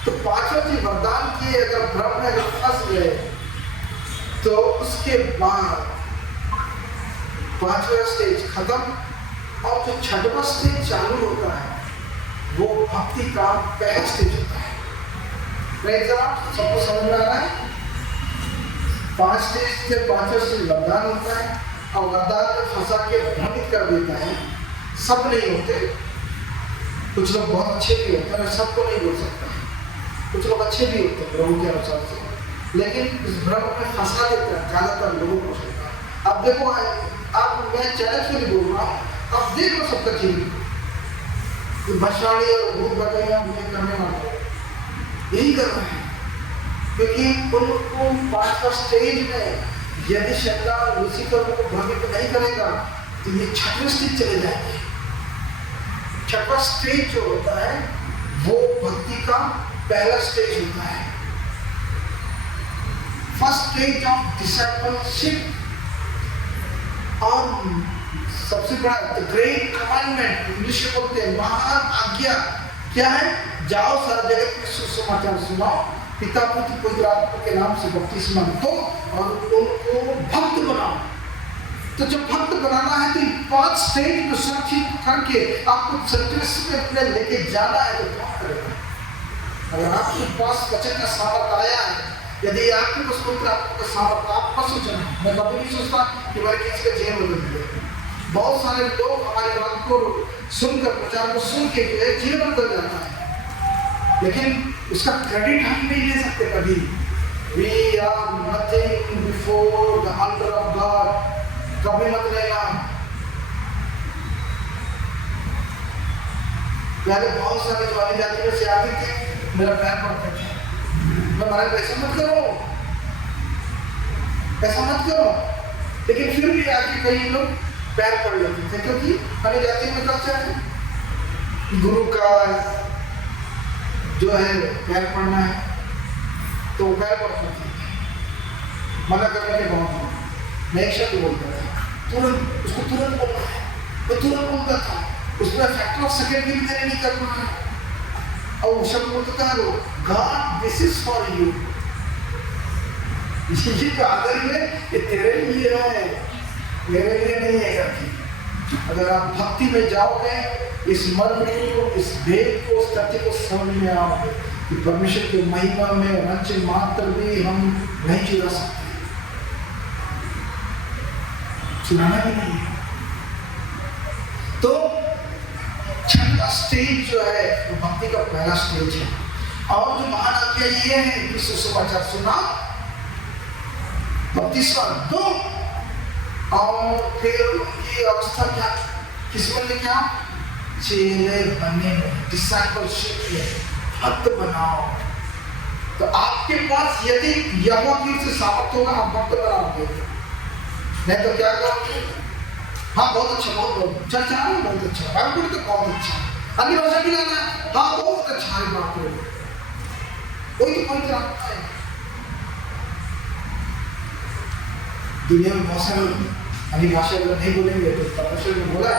तो 5वां चीज वरदान की, अगर भ्रम में अगर फंस गए तो उसके बाद 5वां स्टेज खत्म, और जो छठवां स्टेज चालू होता है वो भक्ति का पहला स्टेज होता है। सबको समझ में आ रहा है? 5 स्टेज से 5वां स्टेज वरदान होता है और वरदान में फंसा के भ्रमित कर देता है। सब नहीं होते, कुछ लोग बहुत अच्छे भी होते हैं, मैं सबको नहीं बोल सकता। कुछ लोग अच्छे भी होते हैं प्रभु के अनुसार से, लेकिन इस भ्रम में फंसा देता है ज्यादातर लोगों को। अब देखो, अब मैं चैलेंज से बोल रहा हूँ, अब देख लो सबका चीज भसाड़ी और भूत बकरियां करने वाले यही कर रहे हैं, क्योंकि उनको 5वां स्टेज में यदि शैतान लूसीफर को भ्रमित नहीं करेगा तो ये 6वें स्टेज चले जाएंगे। 6वां स्टेज जो होता है वो भक्ति का पहला स्टेज होता है। फर्स्ट स्टेज ऑफ डिसाइपलशिप और सबसे बड़ा ग्रेट कमांडमेंट, इंग्लिश में बोलते हैं महान आज्ञा क्या है? जाओ सारा जगत में सुसमाचार सुनाओ, पिता पुत्र पवित्र आत्मा के नाम से बपतिस्मा दो और उनको भक्त बनाओ। तो जब भक्त बनाना है तो 5 स्टेज में सुरक्षित करके आपको सर्टिफिकेट में लेके जाना है तो क्या करेगा? अगर आपके पास वचन का सामर्थ आया है, यदि आपके पास पवित्र आत्मा का सामर्थ, आप मत सोचना, मैं कभी नहीं सोचता कि मेरे किसी का जेल बदल दिया। बहुत सारे लोग हमारी बात को सुनकर, प्रचार को सुन के जेल बदल जाता है, लेकिन उसका क्रेडिट हम नहीं ले सकते कभी। We are nothing before the altar of God. कभी मत लेना। पहले बहुत सारे जो वाली जाति में से आते थे, मेरा पैर पड़ते थे, मैं महाराज ऐसा मत करो, ऐसा मत करो, लेकिन फिर भी आके कई लोग पैर पड़ लेते थे, क्योंकि हमें जाति में कल्चर है गुरु का जो है पैर पड़ना है तो पैर पड़ सकते थे। मना करने के बहुत मैं एक शब्द बोलता था, तुरंत उसको तुरंत बोलना है, मैं तुरंत बोलता था, उसमें फैक्टर ऑफ सेकेंड भी मैंने नहीं करना है। और शब्द बोलता था God this is for you, ये जो आदर है ये तेरे लिए है, मेरे लिए नहीं है करके। अगर आप भक्ति में जाओगे, इस मर्म को, इस भेद को, उस तथ्य को समझ में आओगे कि परमेश्वर की महिमा में रंच मात्र भी हम नहीं चुरा सकते, चुराना भी नहीं है। तो 6वां स्टेज जो है वो भक्ति का पहला स्टेज है। और जो महान आज्ञा ये है कि सुसमाचार सुना, बपतिस्मा दो, और फिर ये अवस्था क्या किसमें लेके आओ? चेले बनने में, डिसाइपलशिप में, भक्त बनाओ। तो आपके पास यदि यहोवा की से सामर्थ्य होगा, आप भक्त बनाओगे, नहीं तो क्या करोगे? हाँ बहुत अच्छा, बहुत चर्चा है, बहुत अच्छा, बाइबल तो बहुत अच्छा, अन्य भाषा भी लाना, हाँ बहुत अच्छा है, बात है, वही तो पवित्र आत्मा है। दुनिया में बहुत सारे अन्य भाषा अगर नहीं बोलेंगे तो परमेश्वर ने बोला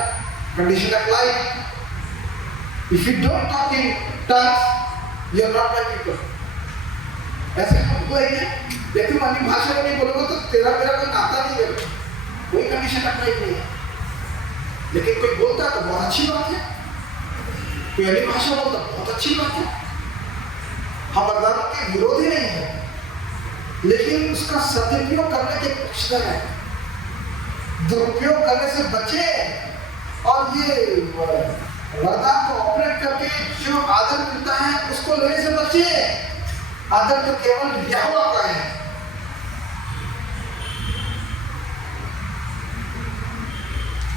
condition apply, if you don't talk in tongues you are not my people. ऐसे हम बोलेंगे, लेकिन अन्य भाषा में नहीं बोलोगे तो तेरा मेरा कोई नाता नहीं है, कोई कंडीशन अप्लाई नहीं है। लेकिन कोई बोलता है तो बहुत अच्छी बात है, कोई अन्य भाषा बोलता बहुत अच्छी बात है, हम वरदानों के विरोधी नहीं है, लेकिन उसका सदुपयोग करने के पक्षधर है, दुरुपयोग करने से बचे। और ये वरदान को ऑपरेट करके जो आदर मिलता है उसको लेने से बचे। आदर तो केवल यहोवा का है।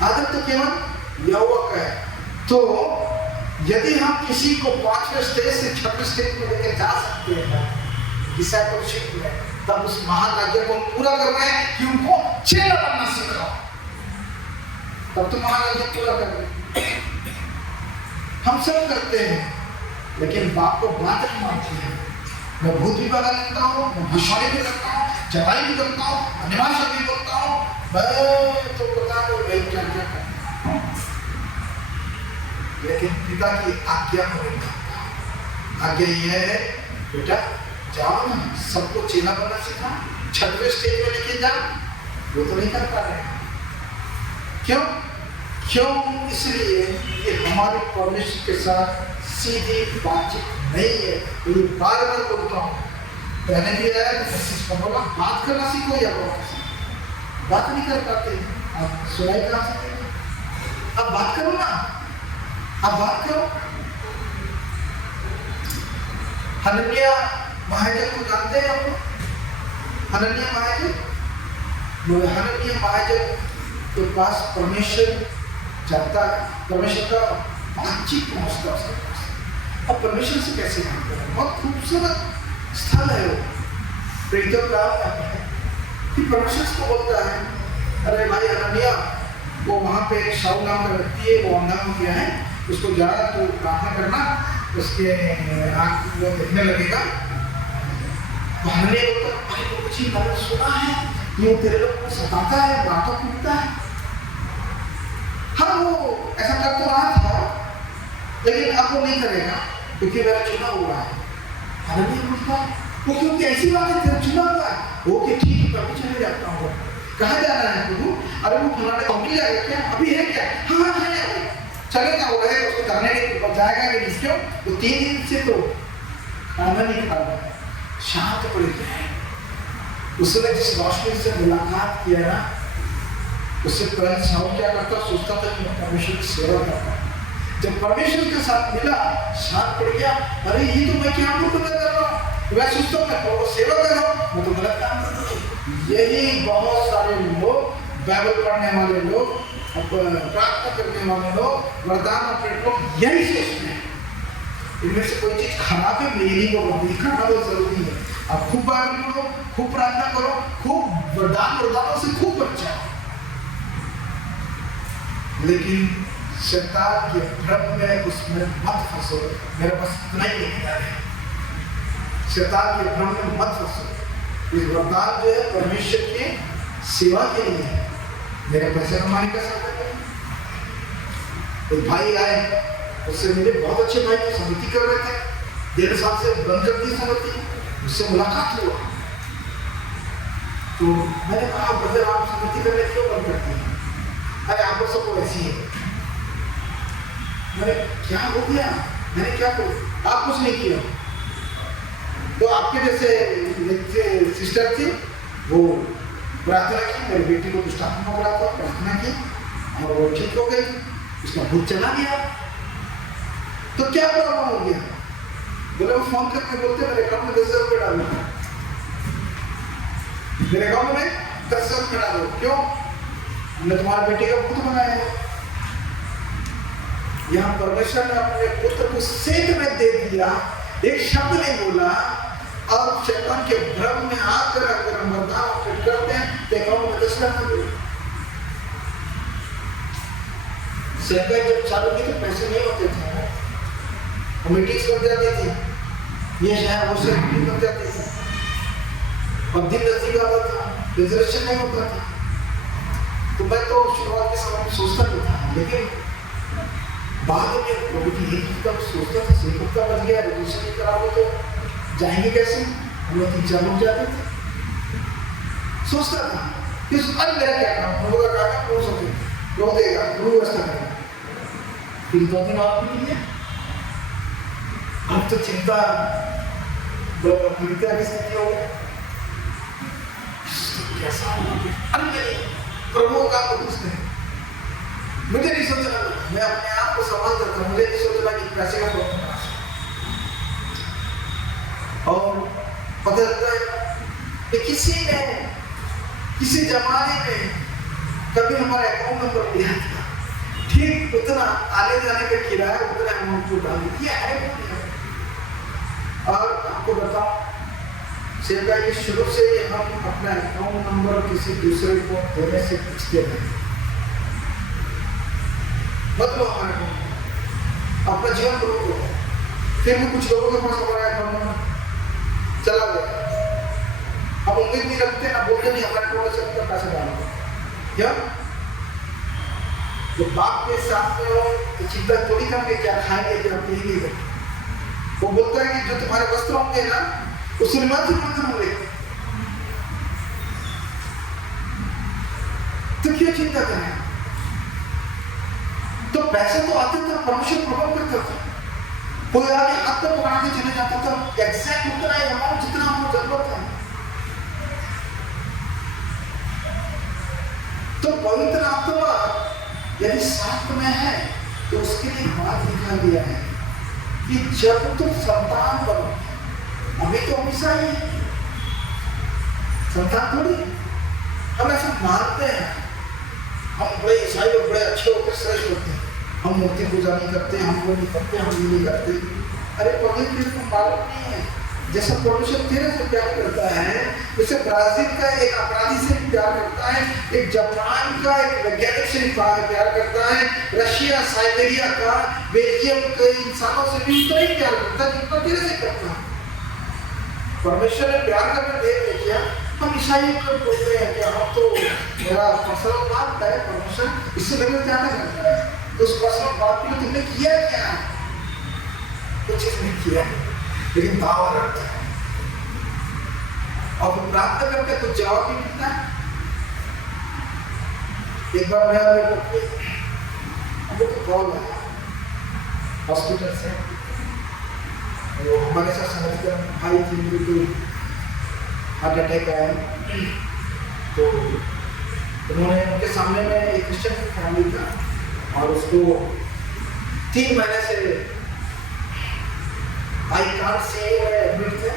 आदर तो केवल यहोवा का है। तो यदि हम किसी को 5वें स्टेज से 6वें स्टेज में लेकर जा सकते हैं डिसाइपलशिप में, तब उस महान आज्ञा को पूरा कर रहे हैं कि उनको चेला बनना सिखाओ, तब तो महान आज्ञा पूरा कर रहे हैं। हम सब करते हैं, लेकिन बाप को बात नहीं मानते हैं। मैं भूत भी बना लेता हूँ, मैं भविष्यवाणी भी करता हूँ, चढ़ाई भी करता हूँ, अनिवार्य भी बोलता हूँ, मैं तो पता नहीं क्या क्या करता हूँ, लेकिन पिता की आज्ञा को नहीं मानता। आज्ञा यह है बेटा जाओ ना, सबको चेला बनना सीखा, 6वें स्टेज में लेके जा, वो तो नहीं कर पा रहे। क्यों? क्यों? इसलिए कि हमारे परमेश्वर के साथ सीधी बातचीत नहीं है। ये बार बार बोलता हूँ, पहले भी आया तो बोला बात करना सीखो या बात नहीं कर पाते। आप सुनाई कहाँ से देंगे? अब बात करो ना, अब बात करो। हनन्या महायाजक को जानते हैं आप लोग? हनन्या महायाजक, हनन्या महायाजक के पास परमेश्वर जाता है, परमेश्वर का बातचीत पहुंचता है उसके पास। अब परमेश्वर से कैसे बात करें? बहुत खूबसूरत स्थल है वो, प्रेरितों का है कि परमेश्वर को बोलता है, अरे भाई हनन्या, वो वहाँ पे एक शाऊल नाम का व्यक्ति है, वो अंधा हो गया है, उसको जा तो प्रार्थना करना, उसके आँख वो देखने लगेगा। तो हनन्या बोलता है, भाई वो कुछ मैंने सुना है, ये तेरे लोग को सताता है, बातों कूदता है। हाँ, वो ऐसा कर तो रहा था, लेकिन अब वो नहीं करेगा क्योंकि मेरा चुना हुआ है। हनन्या बोलता है, वो क्योंकि ऐसी बात है, तेरा चुना हुआ है। ओके ठीक है, मैं भी चले जाता हूँ। कहाँ जाना है प्रभु? अरे वो फलाने को मिल जाएगा क्या? अभी है क्या? हाँ है, चलेगा, वो रहेगा, उसको जाने नहीं जाएगा नहीं। क्यों? वो 3 दिन से तो खाना नहीं खा रहा है, शांत पड़ गया है। उसने जिस रोशनी से मुलाकात किया ना, उससे पहले शाऊल क्या करता, सोचता था कि मैं परमेश्वर की सेवा करता। जब परमेश्वर के साथ मिला, शांत पड़ गया, अरे ये तो मैं क्या मूर्ख कर रहा हूँ, मैं सोचता हूँ मैं सेवा कर रहा हूँ, मैं तो गलत काम कर रहा हूँ। यही बहुत सारे लोग, बाइबल पढ़ने वाले लोग, प्रार्थना करने वाले लोग, वरदान अपने लोग यही सोचते हैं। इनमें से कोई चीज खराब है, मेरी को करना बहुत जरूरी है। आप खूब बाइबल पढ़ो, खूब प्रार्थना करो, खूब वरदानों से खूब बचाओ, लेकिन शैतान के भ्रम में उसमें मत फंसो। मेरे पास इतना ही लिखा है, शैतान के भ्रम में मत फंसो। इस वरदान जो है परमेश्वर के सेवा के लिए है, मेरे पैसे कमाने का साधन है। एक भाई आए, उससे मिले, बहुत अच्छे भाई की समिति कर रहे थे, 1.5 साल से बंद कर दी समिति, उससे मुलाकात हुआ। तो मैंने कहा, ब्रदर आप समिति करने क्यों बंद करती हैं? अरे आप लोग सबको ऐसी है। मैंने क्या हो गया? मैंने क्या करूँ? आप कुछ नहीं किया। तो आपके जैसे सिस्टर थी, वो प्रार्थना की, मेरी बेटी को दुष्टात्मा पकड़ा था, प्रार्थना की और वो ठीक हो गई, उसका भूत चला गया। तो क्या प्रॉब्लम हो गया? बोले वो फोन करके बोलते मेरे अकाउंट में 10,000 रुपये डालो, मेरे अकाउंट में 10,000 रुपये डालो। क्यों? हमने तुम्हारे बेटे का भूत बनाया है। यहाँ परमेश्वर ने अपने पुत्र को सेत में दे दिया, एक शब्द नहीं बोला, और शैतान के भ्रम में आकर अगर हम वरदान फिट करते हैं तो अकाउंट में 10,000 जब चालू की तो पैसे नहीं होते थे, मीटिंग्स बन जाती थी, ये शहर वो शहर मीटिंग बन जाती थी, और दिन नजदीक आता था, रिजर्वेशन नहीं होता था। तो मैं तो शुरुआत के समय में सोचता नहीं था, लेकिन बाद में लोगों की एक चीज का सोचता था, सेवक का बन गया, रिजर्वेशन नहीं कराओ तो जाएंगे कैसे? हम लोग 3-4 लोग जाते थे। सोचता था कि मेरा क्या काम, हम लोग का काम हो सके, रो देगा, व्यवस्था करेगा। फिर 2 दिन और भी नहीं है, अब तो चिंता पीड़िता की स्थिति हो गई, कैसा होगा? अरे प्रभु का कुछ नहीं, मुझे नहीं सोचना, मैं अपने आप को संभाल करता, मुझे नहीं सोचना कि पैसे का प्रॉब्लम है। और पता लगता है कि किसी जमाने में कभी हमारा अकाउंट नंबर दिया था, ठीक उतना आने जाने का किराया उतना अमाउंट को डाल दिया है। और आपको बताओ, सेवा के शुरू से हम अपना अकाउंट नंबर किसी दूसरे को देने से पूछते नहीं, मतलब हमारे को अपना जीवन करो। फिर भी कुछ लोगों के पास हमारा अकाउंट नंबर चला गया, अब उम्मीद नहीं रखते ना, बोलते नहीं हमारे को से अपना पैसा डालो। क्या तो बाप के साथ में हो तो चिंता थोड़ी करके क्या खाएंगे क्या पिएंगे। वो बोलता है कि जो तुम्हारे वस्त्र होंगे ना, उससे मत होंगे, तो क्यों चिंता करें? तो पैसे तो आते थे, परमेश्वर प्रभाव करता था। कोई आगे हाथ पर पकड़ा के चले जाता था, एग्जैक्ट उतना ही अमाउंट जितना हमको जरूरत है। तो पवित्र आत्मा यदि साथ में है तो उसके लिए बात लिखा गया है कि जब तुम संतान बनो, अभी तो हमेशा ही संतान थोड़ी, हम ऐसा मानते हैं, हम बड़े ईसाई लोग बड़े अच्छे होते श्रेष्ठ होते हैं, हम मूर्ति पूजा नहीं करते, हम वो नहीं करते, हम ये नहीं करते। अरे पवित्र को मालूम नहीं है, जैसा परमेश्वर तेरे से प्यार करता है, जैसे ब्राजील का एक अपराधी से प्यार करता है, एक जापान का एक वैज्ञानिक से प्यार करता है, रशिया साइबेरिया का बेल्जियम के इंसानों से भी उतना ही प्यार करता है जितना तेरे से करता है। परमेश्वर ने प्यार करना देख लिया। हम ईसाई को बोलते हैं कि हम तो मेरा पर्सनल बात है, परमेश्वर इससे मेरे ज्यादा करता है, तो उस पर्सनल बात के लिए तुमने किया क्या? कुछ नहीं किया, लेकिन दावा रखता है और प्रार्थना करके कुछ जवाब भी मिलता है। एक बार हमको तो कॉल आया हॉस्पिटल से, तो हमारे साथ संगति भाई थी, मेरे को हार्ट अटैक आया, तो उन्होंने उनके सामने में एक क्रिश्चियन फैमिली था और उसको 3 महीने से आई कांट सी में एडमिट थे।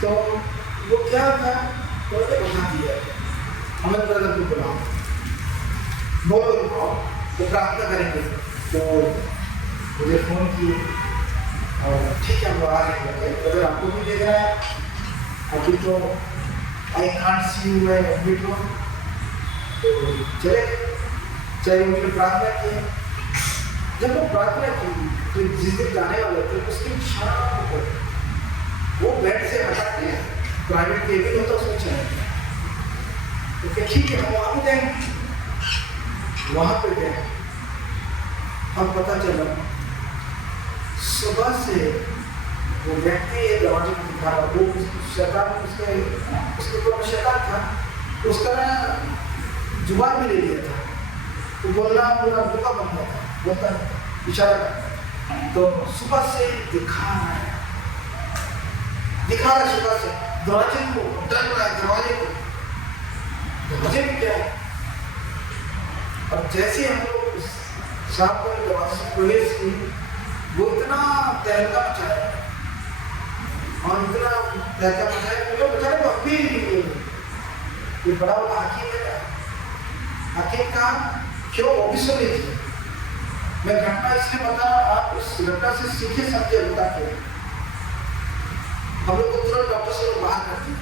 तो वो क्या था, तो बता दिया हमें ब्रदर को बुलाओ, बोलो तो प्रार्थना करेंगे। तो मुझे फोन किए और ठीक है हम आ रहे हैं, ब्रदर आपको भी देख रहा है, अभी तो आई कांट सी में एडमिट हो, तो चले उनकी प्रार्थना की। जब वो प्रार्थना की तो जिस दिन जाने वाले थे उसके शाम को वो बेड से हटा के प्राइवेट केबिन होता उसमें चले गए। तो क्या ठीक है हम वहाँ पे जाएंगे, वहाँ पे गए। अब पता चला सुबह से वो व्यक्ति दरवाजे में दिखा रहा, वो शैतान उसके ऊपर शैतान था, उसका जुबान भी ले लिया था, तो बोलना पूरा बुका बन गया था, बोलता इशारा करता। तो सुबह से दिखा रहा है सुबह से दरवाजे को, डर रहा है दरवाजे में क्या है। और जैसे हम लोग शाम को दरवाजे से प्रवेश की, वो इतना तहलका मचाया और इतना तहलका मचाया, लोग बेचारे को अभी ये बड़ा वाला हाकिम का क्यों वो भी सुन लीजिए। मैं घटना इसलिए बता रहा, आप इस घटना से सीखे समझे बताते हैं। हम लोग को तुरंत डॉक्टर से बाहर कर दिए,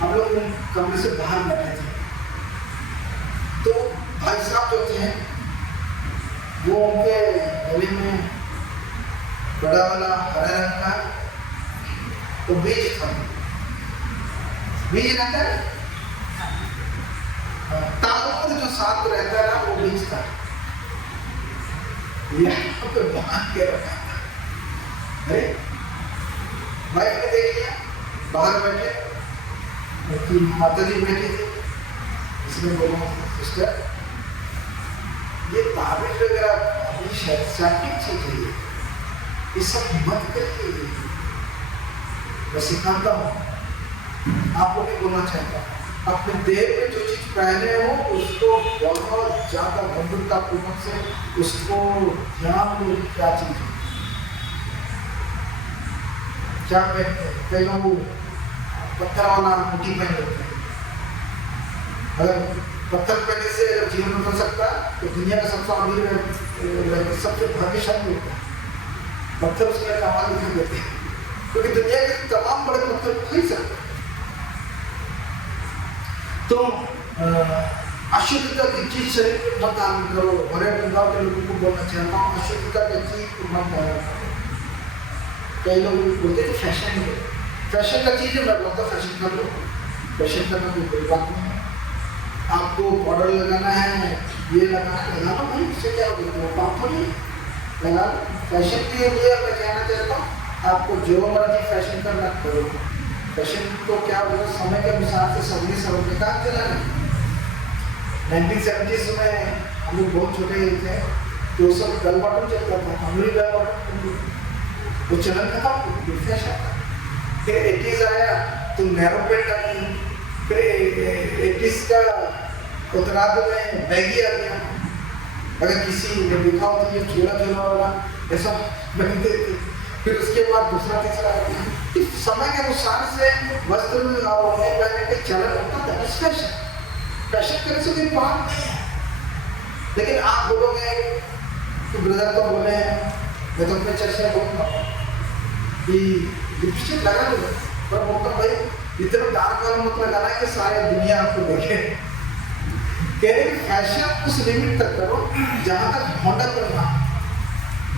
हम लोग कमरे से बाहर बैठे थे। तो भाई साहब जो थे वो उनके गले में बड़ा वाला हरे रंग का तो बीज था, बीज रहता है तालों में जो साथ रहता है ना, वो बीज था, यहाँ पे बांध के रखा था। अरे भाई ने देख लिया, बाहर बैठे, उनकी माता जी बैठी थी, इसने बोला सिस्टर ये ताबीज वगैरह अभी सैप्टिक चीज है, ये सब मत करिए। मैं सिखाता हूँ, आपको भी बोलना चाहता हूँ, अपने देह में जो चीज पहने हो उसको बहुत ज्यादा गंभीरतापूर्वक से उसको ध्यान लो क्या चीज है, क्या पहनते हैं। कई लोग पत्थर वाला मुट्ठी पहन लेते हैं, अगर पत्थर पहनने से अगर जीवन बदल सकता है तो दुनिया का सबसे अमीर सबसे भाग्यशाली होता है। पत्थर उसका कमाल दिखा देते हैं, क्योंकि दुनिया के तमाम बड़े पत्थर खरीद सकते हैं। तो अशुद्धता की चीज शरीर में मत दान करो। हमारे बंगाल के लोगों को बोलना चाहता हूँ, अशुद्धता की चीज मत दान करो। कई लोग बोलते हैं फैशन है, फैशन का चीज है, मैं बोलता फैशन कर लो, फैशन करना कोई बात नहीं है। आपको पाउडर लगाना है, ये लगाना लगा लो भाई, इससे क्या होगा, पाप थोड़ी लगा लो। फैशन के लिए मैं कहना चाहता हूँ, आपको जो मर्जी फैशन करना करो। फैशन को क्या बोलते, समय के अनुसार से सबने सब निकाल चला है। 1970s में हम लोग बहुत छोटे थे तो सब बेल बॉटम चलता था, हम भी बेल बॉटम वो चलन खत्म, फैशन। फिर 80s आया तो नैरो पेंट आई, फिर 80s का उत्तरार्ध में बैगी आ गया। अगर किसी ने देखा हो तो ये झोला झोला वाला ऐसा पहनते थे। फिर उसके बाद दूसरा तीसरा आ गया। इस समय के अनुसार से वस्त्र और पहनने के चलन होता था। फैशन फैशन करने से कोई बात नहीं है। लेकिन आप बोलोगे कि ब्रदर तो बोले हैं, मैं तो अपने चर्च में बोलूँगा कि लिपस्टिक लगा लो, पर बोलता भाई इतना डार्क वाला मत लगाना कि सारे दुनिया आपको देखे। कह रहे फैशन उस लिमिट तक करो जहाँ तक होंडा करना,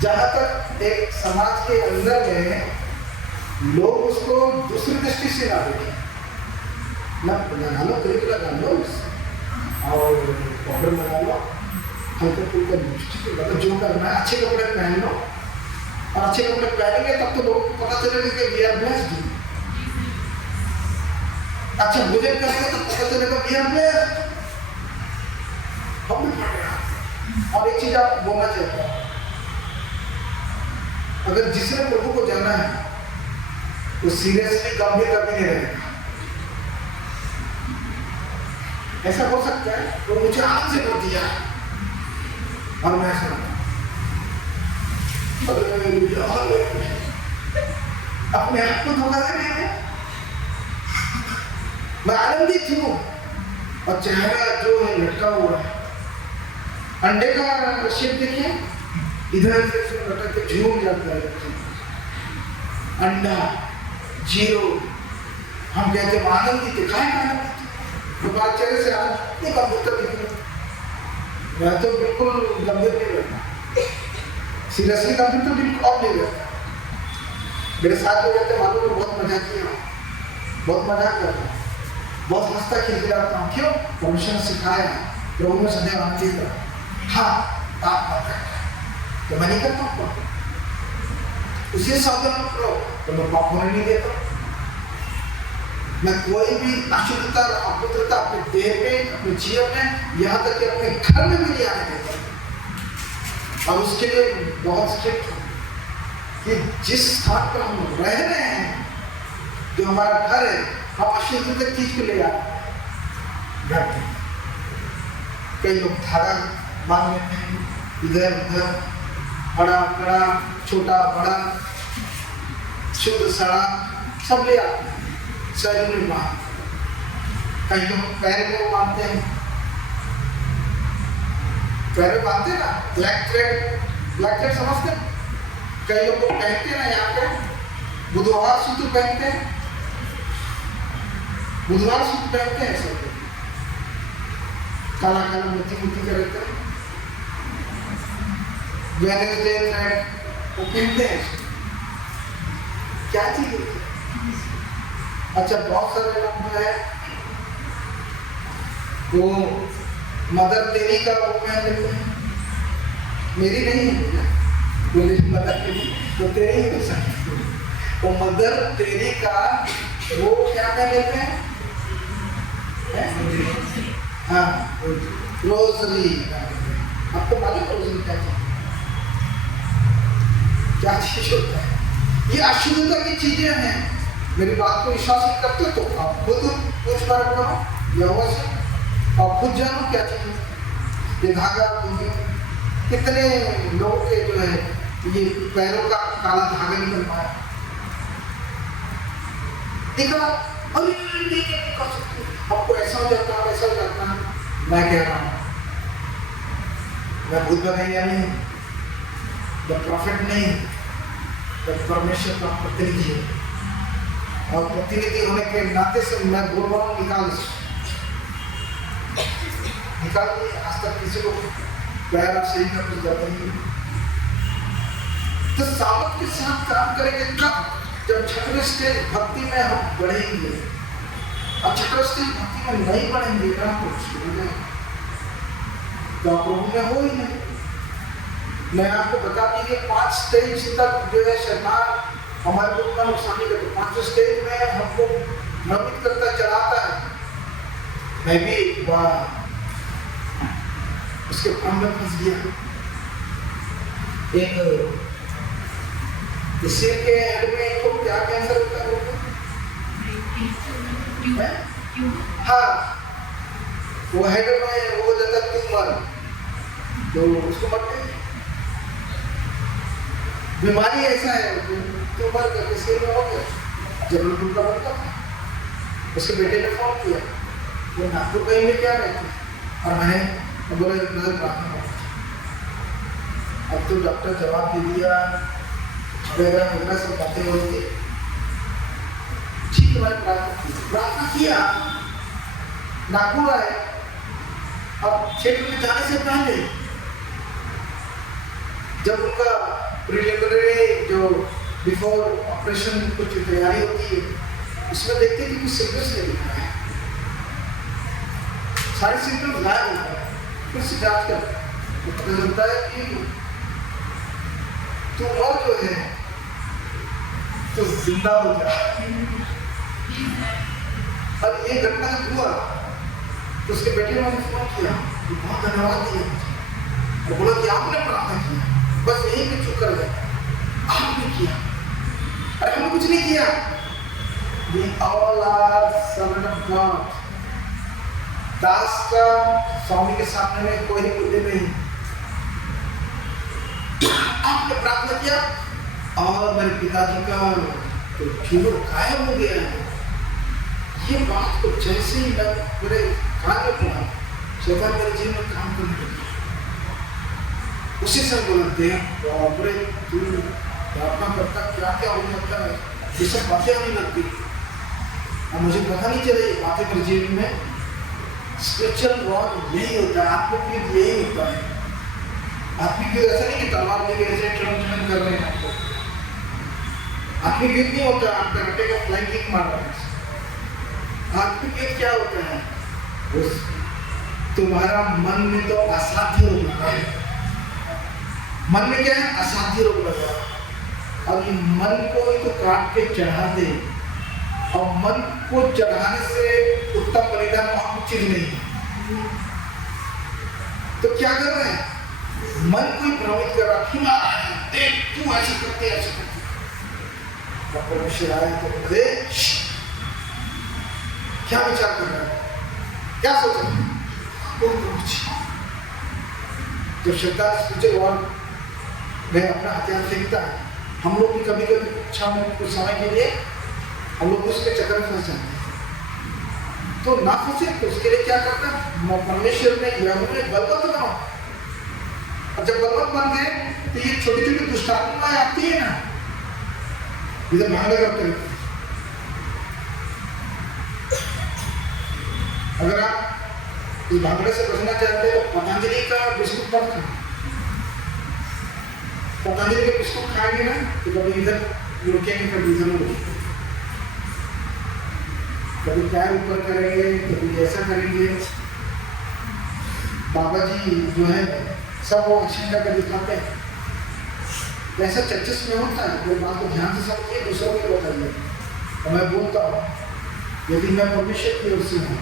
जहाँ तक एक समाज के अंदर में लोग उसको दूसरी दृष्टि से ना देखें। ना लगा लो, क्रीम लगा लो और पाउडर लगा लो, हल्का फुल्का लिपस्टिक लगा लो, जो करना है। अच्छे कपड़े पहन लो, और अच्छे कपड़े पहनेंगे तब तो लोगों को पता चलेगा कि वी आर ब्लेस्ड। अच्छा भोजन करेंगे तब पता चलेगा वी आर ब्लेस्ड। और एक चीज आप बोलना चाहता हूँ, अगर जिसने प्रभु को जाना है वो सीरियसली गंभीर कभी नहीं रहेगा। ऐसा हो सकता है वो मुझे आज से कर दिया और मैं ऐसा अपने आप को धोखा दे रहे हैं। मैं आनंदित हूँ और चेहरा जो है लटका हुआ है। अंडे का शेप देखिए, इधर से लटक के झूम जाता है अंडा, जीरो। हम कहते हैं आनंदित है, खाए आनंदित, तो बात चेहरे से आनंद गंभीरता दिख। मैं तो बिल्कुल गंभीर नहीं रहता, सीरियसली गंभीर तो बिल्कुल अब नहीं रहता। मेरे साथ जो रहते मालूम है बहुत मजा किया, बहुत मजाक करता हूँ, बहुत हंसता खिलखिलाता हूँ। क्यों? परमेश्वर ने सिखाया, प्रभु ने सदैव आनंदित रहा। हाँ आप बात करते तो मैं नहीं करता हूँ, उसी सावधान करो तो मैं पाप होने नहीं देता। मैं कोई भी अशुद्धता अपवित्रता अपने देह में, अपने जीवन में, यहाँ तक कि अपने घर में भी नहीं आने देता। और उसके लिए बहुत स्ट्रिक्ट हूँ कि जिस स्थान पर हम रह रहे हैं, जो हमारा घर है, हम अशुद्ध चीज को ले आते हैं घर में। कई लोग धारा मान लेते हैं, इधर उधर, बड़ा बड़ा, छोटा बड़ा, शुद्ध सड़ा सब ले आते हैं शरीर में बाहर। कई लोग पैर में बांधते हैं, पैर में बांधते ना ब्लैक थ्रेड समझते हैं। कई लोग पहनते ना यहाँ पे बुधवार सूत्र पहनते हैं, बुधवार सूत्र पहनते हैं सब काला काला मोती का रहता है। वेडनेसडे थ्रेड वो पहनते हैं, क्या चीज है? अच्छा बहुत सारे लोग जो है वो मदर तेरी का वो पहन लेते हैं, मेरी नहीं है बोले मदर तेरी तो तेरी ही हो सकती है। वो मदर तेरी का वो क्या पहन लेते हैं? हाँ रोजरी। आपको मालूम रोजरी क्या चीज होता है? ये अशुद्धता की चीजें हैं। मेरी बात को विश्वास नहीं करते तो आप खुद पूछ कर करो यहोवा से और खुद जानो क्या चीज है। ये धागा कितने लोगों के जो है ये पैरों का काला धागा निकल पाया, देखा आपको ऐसा हो जाता है, ऐसा हो जाता है। मैं कह रहा हूँ मैं खुद बनाया नहीं, द प्रॉफिट नहीं, परमेश्वर का प्रतिनिधि है। और प्रतिनिधि होने के नाते से मैं बोल रहा हूँ निकाल आज तक किसी को पैर सही का कुछ जाता नहीं। तो सावध के साथ काम करेंगे कब? जब छठवें स्टेज भक्ति में हम बढ़ेंगे। अब छठवें स्टेज भक्ति में नहीं बढ़ेंगे ना तो प्रभु में हो ही नहीं। मैं आपको बता दीजिए 5 स्टेज तक जो है शैतान हमारे को उतना नुकसान नहीं करता। 5 स्टेज में हमको भ्रमित करता चलाता है। मैं भी उसके भ्रम में फंस गया। एक सिर के हेड में एक को क्या कैंसर होता है हाँ, वो हेड में वो हो जाता है ट्यूमर, तो उसको मरते हैं। बीमारी ऐसा है ट्यूमर का सिर में हो गया, जब टूटा पड़ता था। उसके बेटे ने फोन किया, वो नागपुर कहीं में क्या रहते, और मैंने बोला नजर प्रार्थना करता। अब तो डॉक्टर जवाब दे दिया वगैरह वगैरह सब बातें होती। ठीक है, मैंने प्रार्थना किया, नागपुर आए। अब क्षेत्र में जाने से पहले जब उनका प्रिलिमिनरी जो बिफोर ऑपरेशन कुछ तैयारी होती है, उसमें देखते कि कुछ सिम्टम्स नहीं दिख रहा है, सारे सिम्टम्स गायब हो गए। फिर से जांच कर पता चलता है कि ट्यूमर जो है तो जिंदा हो गया। अब ये घटना जब हुआ तो उसके बेटे ने मुझे फोन किया, बहुत धन्यवाद दिया और बोला कि आपने प्रार्थना किया, बस यही पे चुप कर गए, आपने किया। अरे हमने कुछ नहीं किया। We all are servant of God. दास का स्वामी के सामने में कोई मूल्य नहीं। आपने प्रार्थना किया और मेरे पिताजी का ट्यूमर गायब हो गया है। ये बात को जैसे ही मैं मेरे कान में पड़ा, शैतान मेरे जीवन में काम करने लगा। उसी से बोला देख बापरे, तू प्रार्थना करता क्या क्या हो जाता है, ये सब बातें आने लगती। अब मुझे पता नहीं चला ये बातें मेरे जीवन में। स्पिरिचुअल वॉर यही होता है, आत्मिक युद्ध यही होता है। आत्मिक युद्ध ऐसा नहीं कि तलवार लेके ऐसे ट्रंचन कर रहे हैं आपको। आत्मिक युद्ध नहीं होता आप करंटे का फ्लैंकिंग मार रहे हैं। आत्मिक युद्ध क्या होता है? तुम्हारा मन में तो असाध्य रोग लगा है। मन में क्या है? असाध्य रोग लगा। अब ये मन को तो काट के चढ़ा दे, और मन को चढ़ाने से उत्तम बलिदान और कुछ चीज नहीं। तो क्या कर रहे हैं? मन को ही भ्रमित कर रहा, देख तू ऐसे करते ऐसे करते। परमेश्वर आए तो बोले क्या विचार कर रहा है, क्या सोच रहा है? जब शैतान स्पिरिचुअल वॉर में अपना हथियार फेंकता है, हम लोग भी कभी कभी इच्छा में कुछ समय के लिए हम लोग उसके चक्कर में फंस जाते हैं। तो ना फंसे तो उसके लिए क्या करता है? परमेश्वर ने बलवत्त बनाओ। और जब बलवत्त बन गए तो ये छोटी छोटी दुष्टात्माएं आती है ना, इधर भागने करते हैं। अगर आप इस भागने से बचना चाहते हैं तो पतंजलि का बिस्कुट मत खाओ। पतंजलि के बिस्कुट खाएंगे ना तो कभी इधर रुकेंगे, कभी इधर रुकेंगे, कभी पैर ऊपर करेंगे, कभी ऐसा करेंगे। बाबा जी जो है सब वो एक्शन करके दिखाते हैं। ऐसा चर्चेस में होता है। वो बात को ध्यान से समझिए, दूसरों को बताइए। और मैं बोलता हूँ यदि मैं परमेश्वर की ओर से हूँ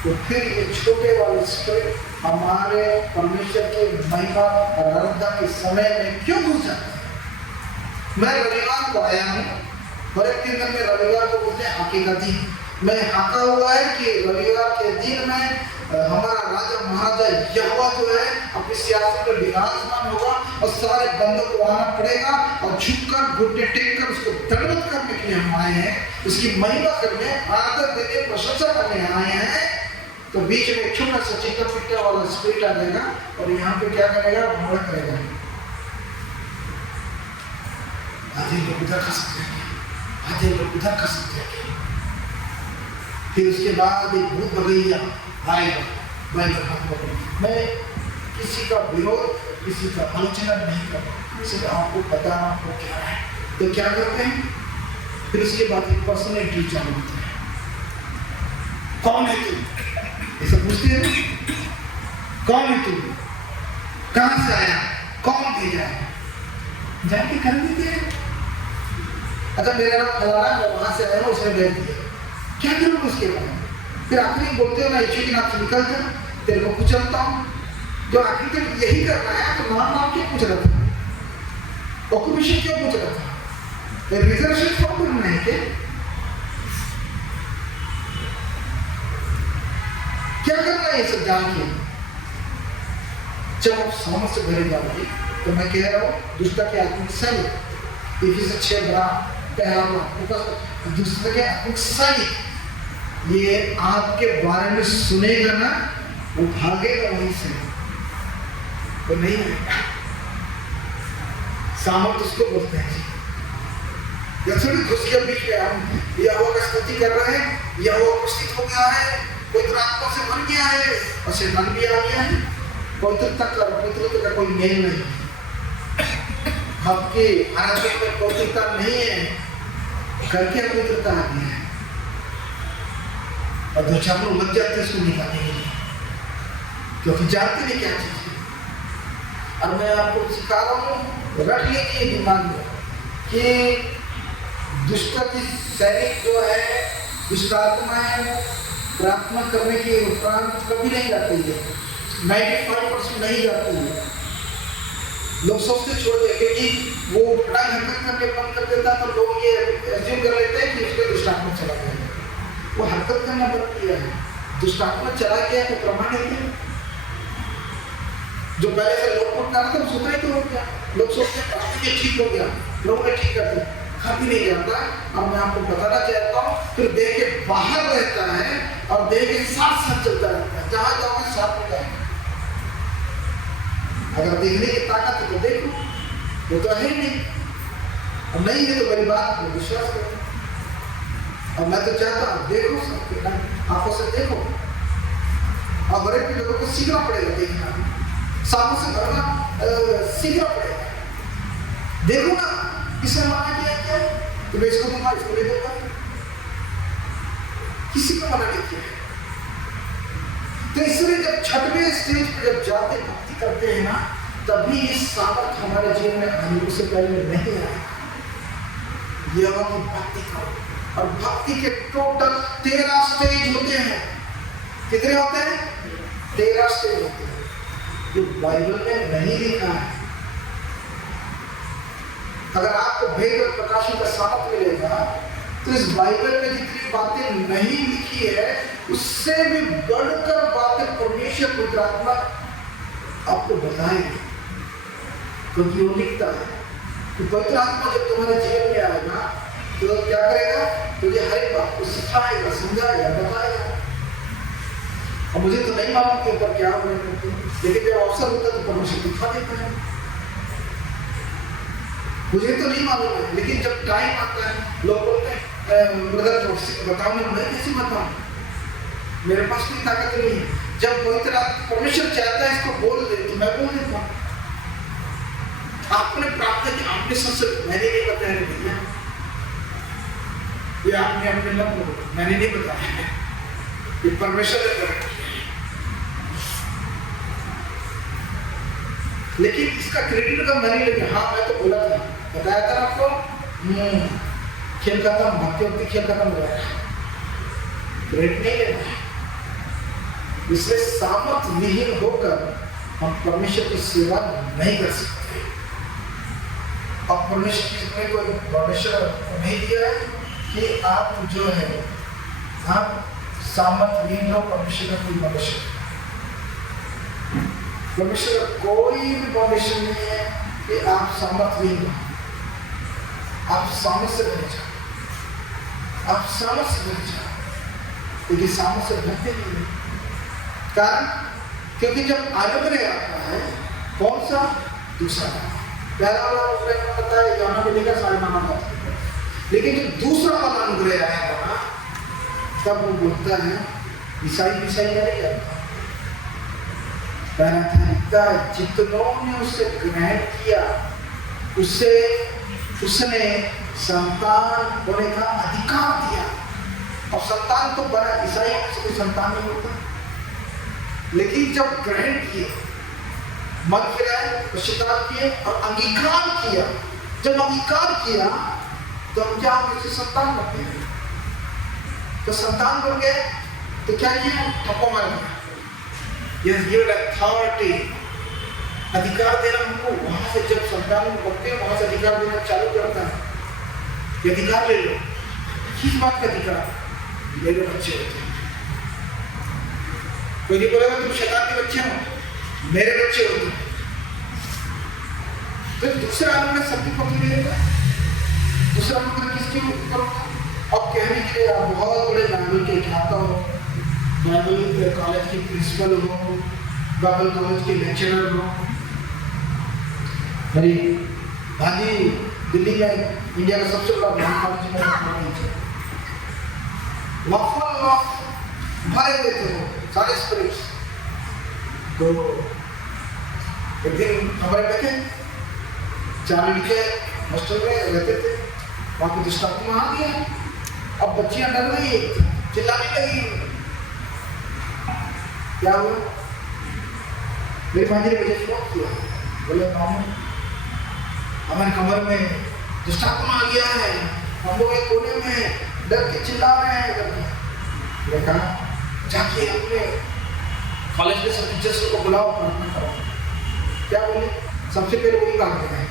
तो फिर ये छोटे वाले स्पिरिट हमारे परमेश्वर के महिमा और आराधना के समय में क्यों घुस जाते हैं? मैं रविवार को आया हूँ, हर एक दिन में रविवार को बोलते हैं हाकी का दिन। मैं हाका हुआ है कि रविवार के दिन में हमारा राजा महाराजा यहोवा जो है अपने सियासत में विराजमान होगा और सारे बंदों को आना पड़ेगा और झुककर घुटने टेक कर उसको दंडवत करने के लिए हम आए हैं, उसकी महिमा करने, आदर देने, प्रशंसा करने आए हैं। तो बीच में एक छोटा सा चिट्टा पिट्टा वाला स्पिरिट आ जाएगा और यहाँ पे क्या करेगा? भ्रमण करेगा। आधे लोग उधर खा सकते हैं, आधे लोग उधर खा सकते हैं। फिर उसके बाद एक भूत बगैया आएगा। मैं किसी का विरोध, किसी का आलोचना नहीं करता, सिर्फ आपको बताना आपको क्या है। तो क्या करते हैं? फिर उसके बाद एक पर्सनैलिटी चालू होता है। कौन है तू? ऐसा पूछते हैं, कौन है तू? कहाँ से आया? कौन भेजा है? जाके कर देते हैं। अच्छा मेरा नाम फलाना, मैं वहां से आया हूँ, उसने भेज दिया। क्या करूँ उसके बाद? फिर आखिरी बोलते हो ना, यीशु के नाम से निकल जा, तेरे को कुचलता हूँ। जो आखिर तक यही कर रहा है, तो नाम क्यों पूछ रहा था, ऑक्यूपेशन क्यों पूछ रहा था, रिजर्वेशन फॉर्म भरना है क्या करना है, ये सब जान के जब आप समझ से भरे जाओगे, तो मैं कह रहा हूँ दुष्टा के आत्मिक सैनिक, इफिसियंस 6 बड़ा पहला दुष्टा के आत्मिक सैनिक ये आपके बारे में सुनेगा ना, वो भागेगा वहीं से, वो नहीं आएगा। सामर्थ उसको बोलते हैं जी, थोड़ी घुस के बीच में हम यहोवा का स्तुति कर रहे हैं, यहोवा उपस्थित हो गया है, पवित्र आत्मा से बन गया है और शैतान भी आ गया है, पवित्रता का कोई मेल नहीं, आपके आराधना में पवित्रता नहीं है, करके पवित्रता आ गया है, और दो चार लोग लग जाते हैं उसको निकालने के लिए, क्योंकि जानते नहीं क्या चीज है। और मैं आपको सिखा रहा हूँ, रख लीजिए दिमाग में कि दुष्ट की सैनिक जो है, दुष्ट आत्माएं प्रार्थना करने के उपरांत कभी नहीं जाती है, 95% नहीं जाती है। लोग सोचते छोड़ दे, क्योंकि वो बड़ा हरकत करने बंद कर देता तो लोग ये एज्यूम कर लेते हैं कि उसके दुष्ट आत्मा चला गया, वो हरकत करना बंद किया है, दुष्ट आत्मा चला गया तो प्रमाणित है। जो पहले से लोग कर रहा था उसका ही तो हो गया, लोग सोचते हैं ठीक हो गया, लोगों ने ठीक कर दिया, कभी नहीं जाता। अब मैं आपको बताना चाहता हूँ, फिर देह के बाहर रहता है और देह के साथ साथ चलता रहता है, जहां जाओगे साथ में जाएगा। अगर देखने की ताकत है तो देखो, वो तो है ही नहीं, और नहीं है तो मेरी बात को विश्वास करो। और मैं तो चाहता हूँ देखो, सबके आंखों से देखो, और बड़े भी लोगों को सीखना पड़ेगा, देखना सामने से भरना सीखना पड़ेगा। देखो ना, किसने मना किया क्या, तो मैं इसको दूंगा, इसको ले दूंगा, किसी को मना नहीं किया। तो इसलिए जब छठवें स्टेज पे जब जाते भक्ति करते हैं ना, तभी इस सामर्थ हमारे जीवन में आने से पहले नहीं आया। यह की भक्ति करो, और भक्ति के टोटल 13 स्टेज होते हैं। कितने होते हैं? 13 स्टेज होते हैं, जो बाइबल में नहीं लिखा है। अगर आपको भेद और प्रकाशन का सामर्थ मिलेगा, तो इस बाइबल में जितनी बातें नहीं लिखी है, उससे भी बढ़कर बातें परमेश्वर पवित्र आत्मा आपको बताएगी, क्योंकि वो लिखता है कि पवित्र आत्मा जब तुम्हारे जीवन में आएगा तो क्या करेगा, तुझे हर एक बात को सिखाएगा, समझाएगा, बताएगा। और मुझे तो नहीं मालूम के ऊपर क्या हो, लेकिन जब अवसर होता है तो परमेश्वर दिखा देता है। मुझे तो नहीं मालूम है, लेकिन जब टाइम आता है, लोग बोलते हैं ब्रदर बताओ ना, मैं कैसे बताऊं, मेरे पास कोई ताकत नहीं है। जब पवित्र परमेश्वर चाहता है इसको बोल दे, तो मैं बोल देता हूँ। आपने प्रार्थना की, आपने सबसे, मैंने नहीं बताया भैया, ये आपने अपने मन को, मैंने नहीं बताया, ये परमेश्वर ने करा। लेकिन इसका क्रेडिट का मैंने लेकिन, हाँ मैं तो बोला था, बताया था आपको, खेल खत्म, भक्ति खेल खत्म हो गया, क्रेडिट नहीं लेना है। इसलिए सामर्थ विहीन होकर हम परमेश्वर की सेवा नहीं कर सकते। और परमेश्वर को नहीं दिया है कि आप जो है, आप सामर्थ विहीन हो, परमेश्वर का कोई मनुष्य, परमेश्वर का कोई भी मनुष्य नहीं है कि आप सामर्थ विहीन हो। आप सामर्थ से बने जाओ, आप सामर्थ से बने जाओ, लेकिन सामर्थ से बनते नहीं है। कारण, क्योंकि जब अनुग्रह आता है, कौन सा? दूसरा पहला वाला अनुग्रह पता है, जाना मिलेगा सारे नाम आता है, लेकिन जो दूसरा वाला अनुग्रह आएगा ना, तब वो बोलता है ईसाई नहीं जाता। जितनों ने उसे ग्रहण किया, उसने संतान होने का अधिकार दिया। और संतान तो बड़ा, ईसाई होने से कोई संतान नहीं होता, लेकिन जब ग्रहण किए, मन फिराए, पश्चाताप किए और अंगीकार किया, जब अंगीकार किया तो हम क्या होंगे? संतान बनते हैं। तो संतान बन गए तो क्या किया? ठप्पा मार दिया, He has given authority. अधिकार देना हमको वहां से जब संतान में पढ़ते हैं वहां से अधिकार देना चालू करता है। ये अधिकार ले लो। किस बात का अधिकार? मेरे बच्चे होते हैं। कोई नहीं बोलेगा तुम शैतान के बच्चे हो, मेरे बच्चे होते हैं। तो दूसरा आदमी सबकी पकड़ लेगा, दूसरा आदमी किसके ऊपर होगा? अब कहने के लिए आप बहुत बड़े बाइबल के ख्याता हो, बाइबल कॉलेज के प्रिंसिपल हो, बाइबल कॉलेज के लेक्चरर हो। मेरी भाजी दिल्ली में इंडिया का सबसे बड़ा ब्राह्मण कॉलेज में पढ़ी, भरे हुए थे वो सारे स्पिरिट्स। तो एक दिन हमारे बैठे 4 लड़के हॉस्टल में रहते थे, वहाँ पे दुष्टात्मा आ गया। अब बच्चियां डर गई, चिल्लाने लगी। क्या हुआ? मेरी भांजी ने मुझे फोन किया, बोले मामू हमारे कमर में दुष्टात्मा आ गया है, हम लोग एक कोने में डर के चिल्ला रहे हैं करके। मैंने कहा जाके अपने कॉलेज के सब टीचर्स को बुलाओ, प्रार्थना करो। क्या बोले? सबसे पहले वही काम करना है।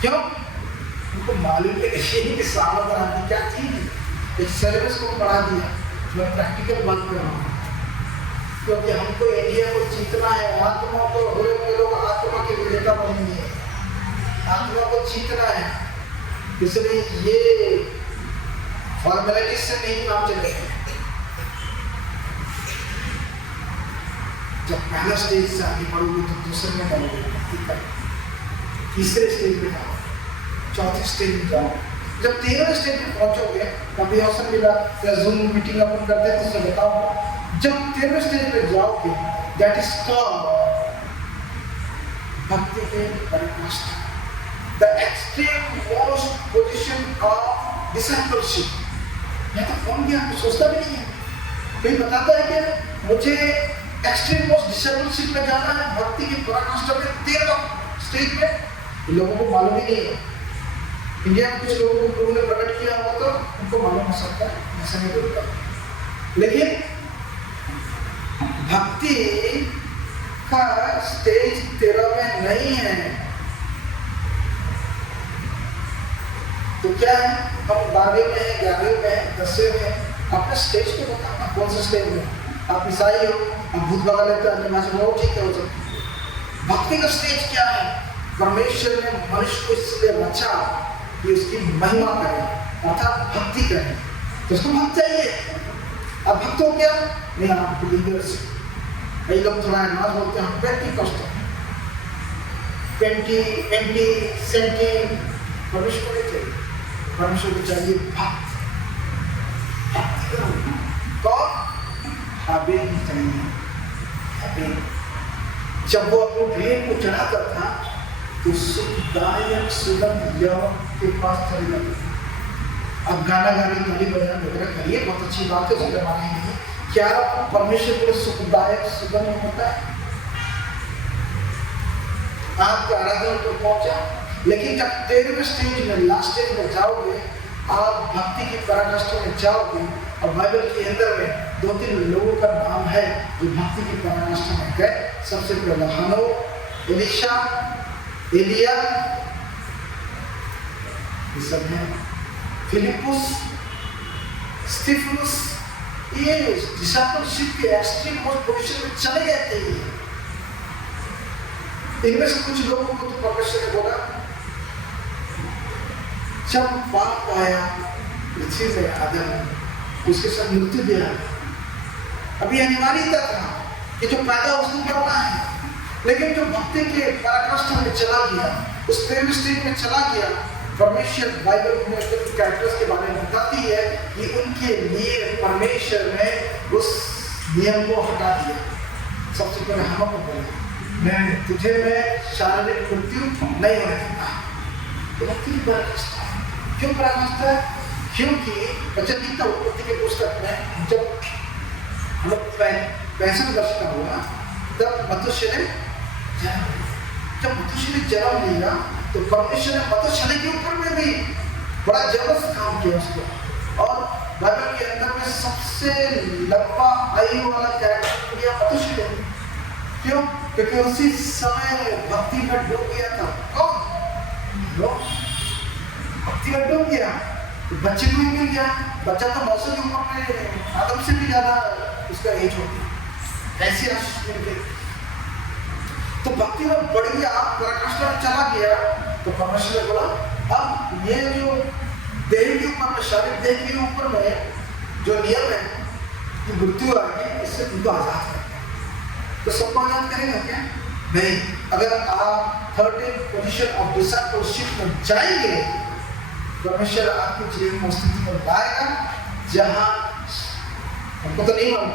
क्यों? उनको मालूम है कि सावधान कराने क्या चीज, एक सिलेबस को बढ़ा दिया। मैं प्रैक्टिकल बात कर रहा हूँ, क्योंकि हमको इंडिया को जीतना है। आत्मा को लोग आत्मा के विजेता बनेंगे, आत्मा को जीतना है। इसलिए ये फॉर्मेलिटीज से नहीं काम चलेगा। जब पहला स्टेज से आगे बढ़ोगे तो दूसरे में बढ़ोगे, तीसरे स्टेज में जाओ, चौथे स्टेज में जाओ। जब 13वें स्टेज में पहुंचोगे, कभी अवसर मिला या जूम मीटिंग अपन करते हैं तो उसे बताऊंगा। जब 13वें स्टेज में जाओगे, दैट इज कॉल्ड भक्ति के पराकाष्ठा, the extreme most position of discipleship. मैं तो फोन किया, आपको सोचता भी नहीं है, कोई बताता है कि मुझे एक्सट्रीम मोस्ट डिसिपलशिप में जाना है, भक्ति की पराकाष्ठा में 13वां स्टेज में। लोगों को मालूम ही नहीं है। इंडिया में कुछ लोगों को प्रभु ने प्रकट किया हो तो उनको मालूम हो सकता है, ऐसा नहीं बोलता। लेकिन भक्ति का स्टेज 13 में नहीं है। तो क्या है? हम 12वें में है, 11वें में है, 10वें में है। अपने स्टेज को बताना, कौन सा स्टेज में? आप ईसाई हो, आप भूत भगा लेते हैं, अन्य भाषा में, ठीक है, हो सकता है। भक्ति का स्टेज क्या है? परमेश्वर ने मनुष्य को इसलिए रचा कि उसकी महिमा करें, अर्थात भक्ति करें। तो उसको भक्त चाहिए। अब भक्त हो क्या? नहीं, आप बिलीवर्स। कई लोग थोड़ा एडवांस बोलते हैं, हम पेंटिकॉस्टल, पेंटी सेंटी। परमेश्वर को नहीं चाहिए, परमेश्वर को चाहिए भक्त। भक्ति करो। कौन? हाबेल चाहिए। हाबेल जब वो अपने भेड़ को चढ़ाता था तो सुखदायक सुगंध यहोवा के पास चले जाते थे। अब गाना गाने ताली बजाना वगैरह करिए, बहुत अच्छी बात है, उसके माने नहीं। क्या परमेश्वर के लिए सुखदायक सुगंध होता है? आपका आराधना तो पहुंचा, लेकिन जब 13वें स्टेज में, लास्ट स्टेज में जाओगे, आप भक्ति की पराकाष्ठा में जाओगे। और बाइबल के अंदर में 2-3 लोगों का नाम है जो भक्ति की पराकाष्ठा में गए। सबसे पहले हनोक, एलिशा, एलिया, ये सब है। फिलिपुस, स्टीफनुस, ये डिसाइपलशिप के एक्सट्रीम मोस्ट पोजीशन में चले जाते हैं। इनमें से कुछ लोगों को तो परमेश्वर ने बोला, जब पाप आया पृथ्वी में आदम, उसके साथ मृत्यु दिया। अभी अनिवार्यता था कि जो पैदा उसको करना है, लेकिन जो भक्ति के पराकाष्ठा में चला गया, उस 13वें स्टेज में चला गया, परमेश्वर बाइबल में कैरेक्टर्स के बारे में बताती है कि उनके लिए परमेश्वर ने उस नियम को हटा दिया। सबसे पहले हम को बोला, मैं तुझे में शारीरिक मृत्यु नहीं होने देता। तो भक्ति की पराकाष्ठा क्यों पराकाष्ठा? क्योंकि वचन लिखता उत्पत्ति के पुस्तक में, जब हम लोग 65 वर्ष का हुआ तब मथुशेलह ने जन्म। जब मथुशेलह जन्म लिया तो परमेश्वर ने मथुशेलह के ऊपर में भी बड़ा जबरदस्त काम किया उसको। और बाइबल के अंदर में सबसे लंबा आयु वाला कैरेक्टर दिया मथुशेलह। क्यों? क्योंकि उसी समय भक्ति में डूब गया था। कौन? लोग भक्ति में डूब गया तो बच्चे को ही मिल गया। बच्चा तो 900 की उम्र में आदम से भी ज्यादा उसका एज हो गया, ऐसी आशीष मिल गई। तो भक्ति में बढ़ गया, पराकाष्ठा में चला गया। तो परमेश्वर ने बोला अब ये जो देह के ऊपर में, शारीरिक देह के ऊपर में जो नियम है कि मृत्यु आएगी, इससे तुमको आजाद करना है। तो सबको आजाद करेगा क्या? नहीं। अगर आप 13 पोजीशन ऑफ डिसाइपलशिप में जाएंगे, परमेश्वर आपके जीवन में स्थिति में लाएगा जहां हमको तो नहीं मालूम,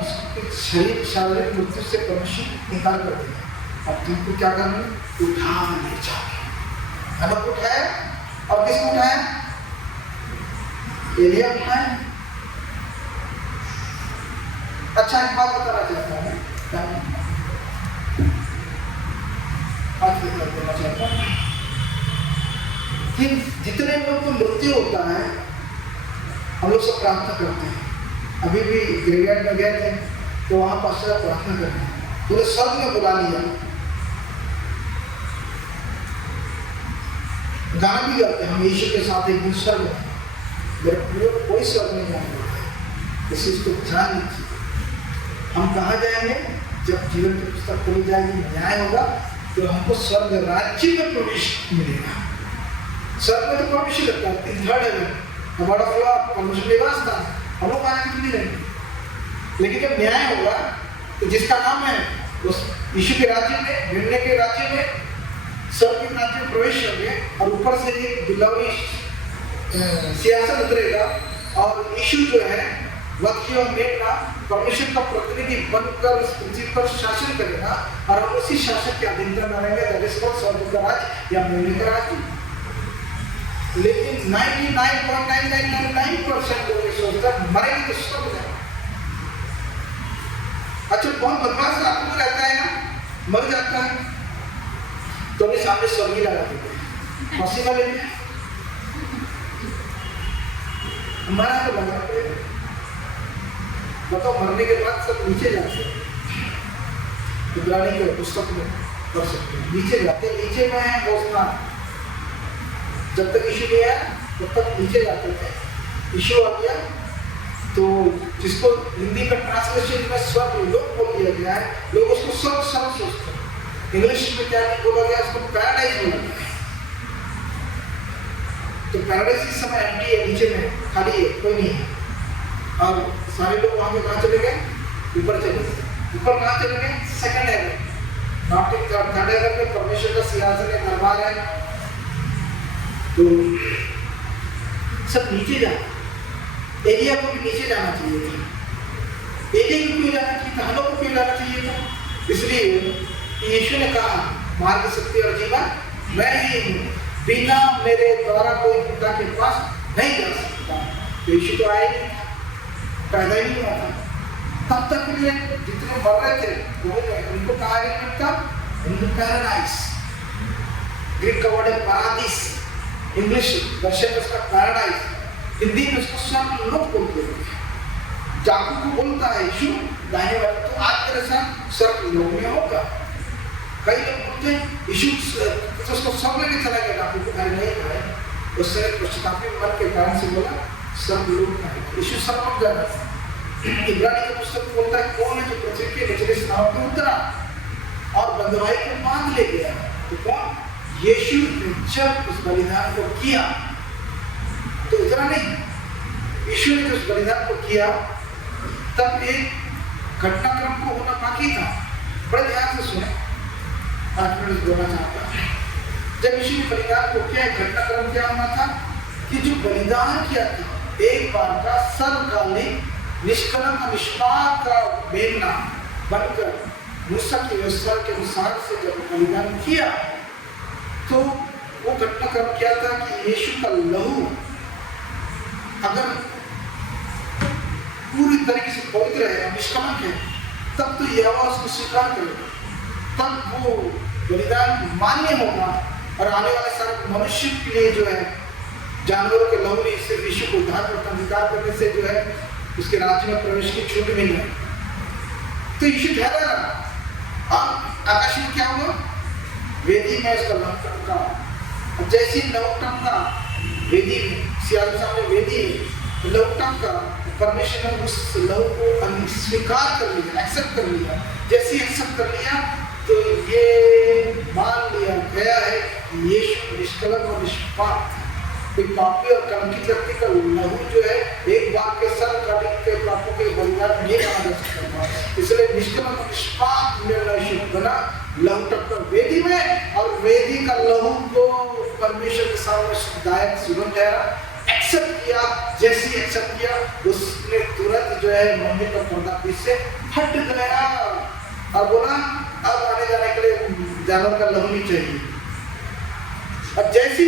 शरीर शारीरिक मृत्यु से परमेश्वर निकाल कर देगा। अब तुमको क्या करना है? उठा ले जाओ। हमें उठाया, और किसको उठाया? एलिया उठाया। अच्छा एक बात बताना चाहता हूँ, आज देना चाहता हूँ कि जितने लोग को मृत्यु होता है, हम लोग सब प्रार्थना करते हैं। अभी भी ग्रेवयार्ड में गए थे तो वहां पास्टर प्रार्थना कर रहे हैं, पूरे स्वर्ग में बुला लिया, गाना भी गाते हैं हम यीशु के साथ एक दिन स्वर्ग में। मेरे पूरे कोई स्वर्ग नहीं जाने वाला है, इस चीज को ध्यान लीजिए। हम कहाँ जाएंगे? जब जीवन की पुस्तक खुली जाएगी, न्याय होगा, तो हमको स्वर्ग राज्य में प्रवेश मिलेगा। स्वर्ग में तो प्रवेश लगता है, 3rd हेवन, हमारा परमेश्वर निवास स्थान, हम लोग आने के लिए नहीं। लेकिन जब न्याय होगा तो जिसका नाम है उस यीशु के राज्य में, निर्णय के राज्य में, स्वर्ग के राज्य में प्रवेश होंगे, और ऊपर से एक बिलौनी सिंहासन उतरेगा, और यीशु जो है वक्ष और मेघना परमेश्वर का प्रतिनिधि बनकर इस पृथ्वी पर शासन करेगा, और हम उसी शासक के अधीनता में रहेंगे, स्वर्ग का राज या निर्णय का राज्य। लेकिन 99.9999% लोग सोचते हैं मरेंगे तो स्वर्ग जाएंगे। अच्छा बहुत बदमाश आदमी रहता है ना, मर जाता है तो भी सामने स्वर्गी लगा देते हैं, फांसी ना लेते हैं। हमारा तो लगाते हैं, बताओ मरने के बाद सब नीचे जाते हैं। इब्रानी के पुस्तक में पढ़ सकते हैं, नीचे जाते हैं, नीचे में है गोस्तान। जब तक यीशु नहीं आया तब तक नीचे जाते थे। यीशु आ गया तो जिसको हिंदी में ट्रांसलेशन में स्वर्ग लोक बोल दिया गया है, लोग उसको स्वर्ग शब्द सोचते हैं। इंग्लिश में क्या बोला गया? उसको पैराडाइज बोला गया। तो पैराडाइज इस समय एम्प्टी है, नीचे में खाली है, कोई नहीं है, और सारे लोग वहां पे कहाँ चले गए? ऊपर चले गए। ऊपर कहाँ चले गए? 2nd haven, not in 3rd haven में परमेश्वर का सिंहासन है, दरबार है। तो सब नीचे जा। एलिया को भी नीचे जाना चाहिए था। एलिया को क्यों जाना चाहिए था? हम लोग को क्यों जाना चाहिए था? इसलिए यीशु ने कहा मार्ग, सत्य और जीवन मैं ही हूँ, बिना मेरे द्वारा कोई पिता के पास नहीं जा सकता। तो यीशु तो आए नहीं, पैदा ही नहीं हुआ था। तब तक के लिए जितने मर रहे थे उनको कहा गया था इन पैराडाइज। ग्रीक का वर्ड है पारादीस, इंग्लिश वर्षन में उसका पैराडाइज, हिंदी में उसको स्वर्ग लोक बोलते हैं। जाकू को बोलता है यीशु दाहिने वाले, तो आज तेरे साथ स्वर्ग लोक में होगा। कई लोग बोलते हैं यीशु तो उसको स्वर्ग लेके चला गया, जाकू को घर नहीं है, उससे पश्चातापी मन के कारण से बोला स्वर्ग लोक में। यीशु स्वर्ग जा रहा था। इब्रानी की पुस्तक बोलता है कौन है जो पृथ्वी के निचले स्थानों पर उतरा और बंधुआई को बांध ले गया? तो कौन? यीशु ने जब उस बलिदान को किया तो इतना नहीं, यीशु ने उस बलिदान को किया तब एक घटनाक्रम को होना बाकी था। बड़े ध्यान से सुने, 5 मिनट बोलना चाहता हूं। जब यीशु ने बलिदान को किया, घटनाक्रम क्या होना था कि जो बलिदान किया था एक बार का सर्वकालिक निष्कलंक निष्पाप का मेमना बनकर मूसा की व्यवस्था के अनुसार से जब बलिदान किया तो वो घटनाक्रम क्या था कि यीशु का लहू अगर पूरी तरीके से पवित्र है और निष्कलंक है तब तो यहोवा उसको स्वीकार करेगा, तब वो बलिदान मान्य होगा। और आने वाले सारे मनुष्य के लिए जो है जानवरों के लहू ने इससे यीशु को उद्धार करता अधिकार करने से जो है उसके राज्य में प्रवेश की छूट मिल रही। तो यीशु ठहरा रहा। अब आकाश में क्या हुआ? वेदी में उसका लौटम का, जैसी लौटम का वेदी में सियाल सामने वेदी लौटम का परमेश्वर ने उस लहू को स्वीकार कर लिया, एक्सेप्ट कर लिया। जैसे एक्सेप्ट कर लिया तो ये मान लिया गया है कि यीशु निष्कलंक और निष्पाप, कोई पापी और कलंकित व्यक्ति का लहू जो है एक बार के सर कटी के पापों के बलिदान नहीं माना जा सकता। इसलिए निष्कलंक और निष्पाप निर्णय बना लहू टक्कर वेदी में, और वेदी का लहू को परमेश्वर के सामने दायक सुगंध ठहरा, एक्सेप्ट किया। जैसे एक्सेप्ट किया उसने तुरंत जो है मंदिर का पर्दा पीछे से हट गया और बोला अब आने जाने के लिए जानवर का लहू नहीं चाहिए। अब जैसी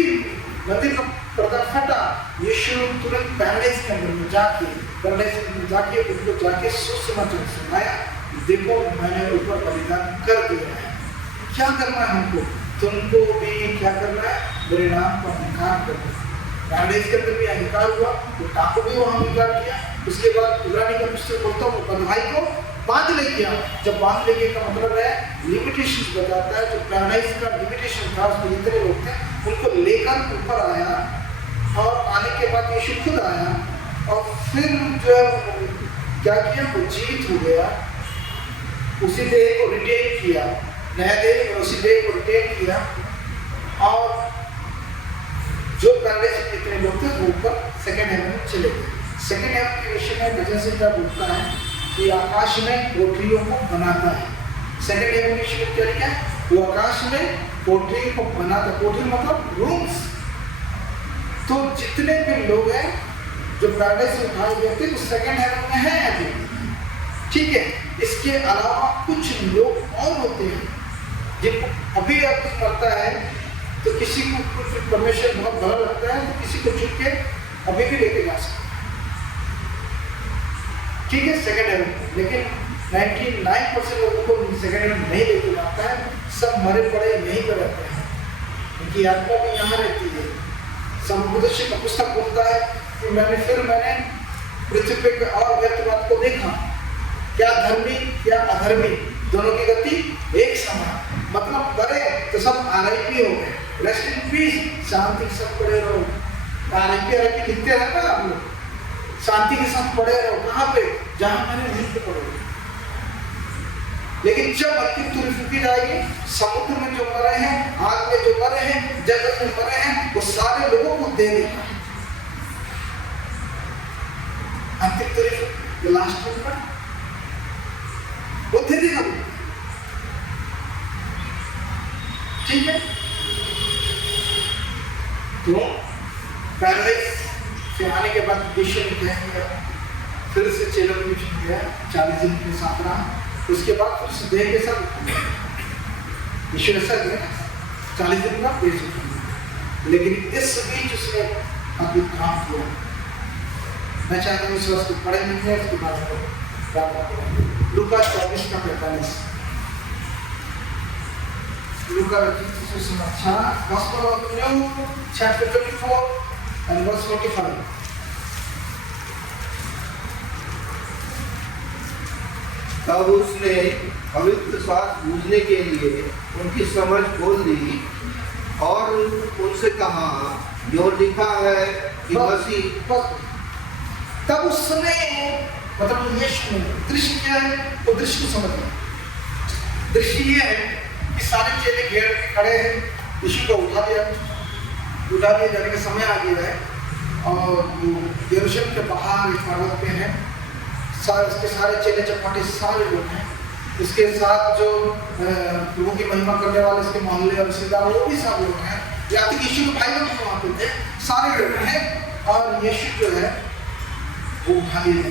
मंदिर का पर्दा फटा, यीशु तुरंत पैलेस के अंदर में जाके उनको जाके सुसमाचार सुनाया, देखो मैंने ऊपर बलिदान कर दिया है, क्या करना है हमको? तुमको भी क्या करना है? मेरे नाम का अहंकार करना। पैलेस के अंदर भी अहंकार हुआ, तो टाको भी वहाँ अहंकार किया। उसके बाद इब्रानी का पुस्तक बोलता हूँ बंधुभाई को बांध ले गया। जब बांध ले गया का मतलब है लिमिटेशन बताता है, जो पैराडाइज का लिमिटेशन था उसमें जितने लोग थे उनको लेकर ऊपर आया, और आने के बाद यीशु खुद आया और फिर जो है क्या किया, वो जीवित हो गया, उसी देह को रिटेन किया, नया देह और उसी देह को रिटेन किया, और जो पैराडाइज में इतने लोग थे वो ऊपर सेकेंड हेवन में चले गए। सेकेंड हेवन के विषय में वजह से क्या बोलता है कि आकाश में कोठरियों को बनाता है। सेकेंड हेवन के विषय में क्या लिखा है? वो आकाश में कोठरियों को बनाता, कोठरी मतलब रूम्स। तो जितने भी लोग हैं जो पैराडाइज से उठाए गए थे वो सेकेंड हेवन में है अभी, ठीक है। इसके अलावा कुछ लोग और होते हैं जिनको अभी अब कुछ पड़ता है, तो किसी को कुछ परमेश्वर बहुत भला लगता है तो किसी को चुन के अभी भी लेके जा सकते, ठीक है, सेकेंड हेवन। लेकिन 99% लोगों को सेकेंड हेवन नहीं लेके जाता है, सब मरे पड़े यहीं पर रहते हैं, उनकी आत्मा भी यहाँ रहती है। समुद्र का पुस्तक बोलता है कि मैंने पृथ्वी पे और व्यर्थ बात को देखा, क्या धर्मी क्या अधर्मी दोनों की गति एक समान, मतलब बड़े तो सब RIP हो गए, रेस्ट इन पीस, शांति के साथ पड़े रहो। RIP लिखते रहते ना आप लोग, शांति के साथ पड़े रहो। कहाँ पे? जहाँ मैंने वहीं पे पड़ोगे। लेकिन जब अंतिम तुरंत फूकी जाएगी, समुद्र में जो मरे हैं, आग में जो मरे हैं, जगत में मरे हैं, वो सारे लोगों को दे देगा। अंतिम तुरंत लास्ट में वो दे देगा, ठीक है। तो पैराडाइज से आने के बाद यीशु ने क्या किया? फिर से चेलों को छूट गया, 40 दिन के साथ रहा। उसके बाद फिर से देह के साथ यीशु ऐसा गया 40 दिन का पेश उठा। लेकिन इस बीच उसने अभी काम किया। मैं चाहता हूँ इस वर्ष को पढ़े लिखे उसके बाद लूका 24 का 45, लूका Gospel of Luke chapter 24 and verse 45. तब उसने पवित्र शास्त्र बूझने के लिए उनकी समझ खोल दी और उनसे कहा, जो लिखा है कि मसीह। तब उसने मतलब यीशु ने दृश्य क्या है, वो दृश्य को समझ लिया। दृश्य ये है कि सारे चेले घेर के खड़े हैं, यीशु को उठा दिया जाने का समय आ गया है, और यरूशलेम के बाहर इस पर्वत पे हैं, इसके सारे चेले चपाटे सारे लोग हैं, इसके साथ जो प्रभु की महिमा करने वाले इसके मोहल्ले और रिश्तेदार वो भी सब लोग हैं, या तो यीशु के भाई लोग वहाँ पे थे, सारे लोग हैं, और यीशु जो है वो उठा लिए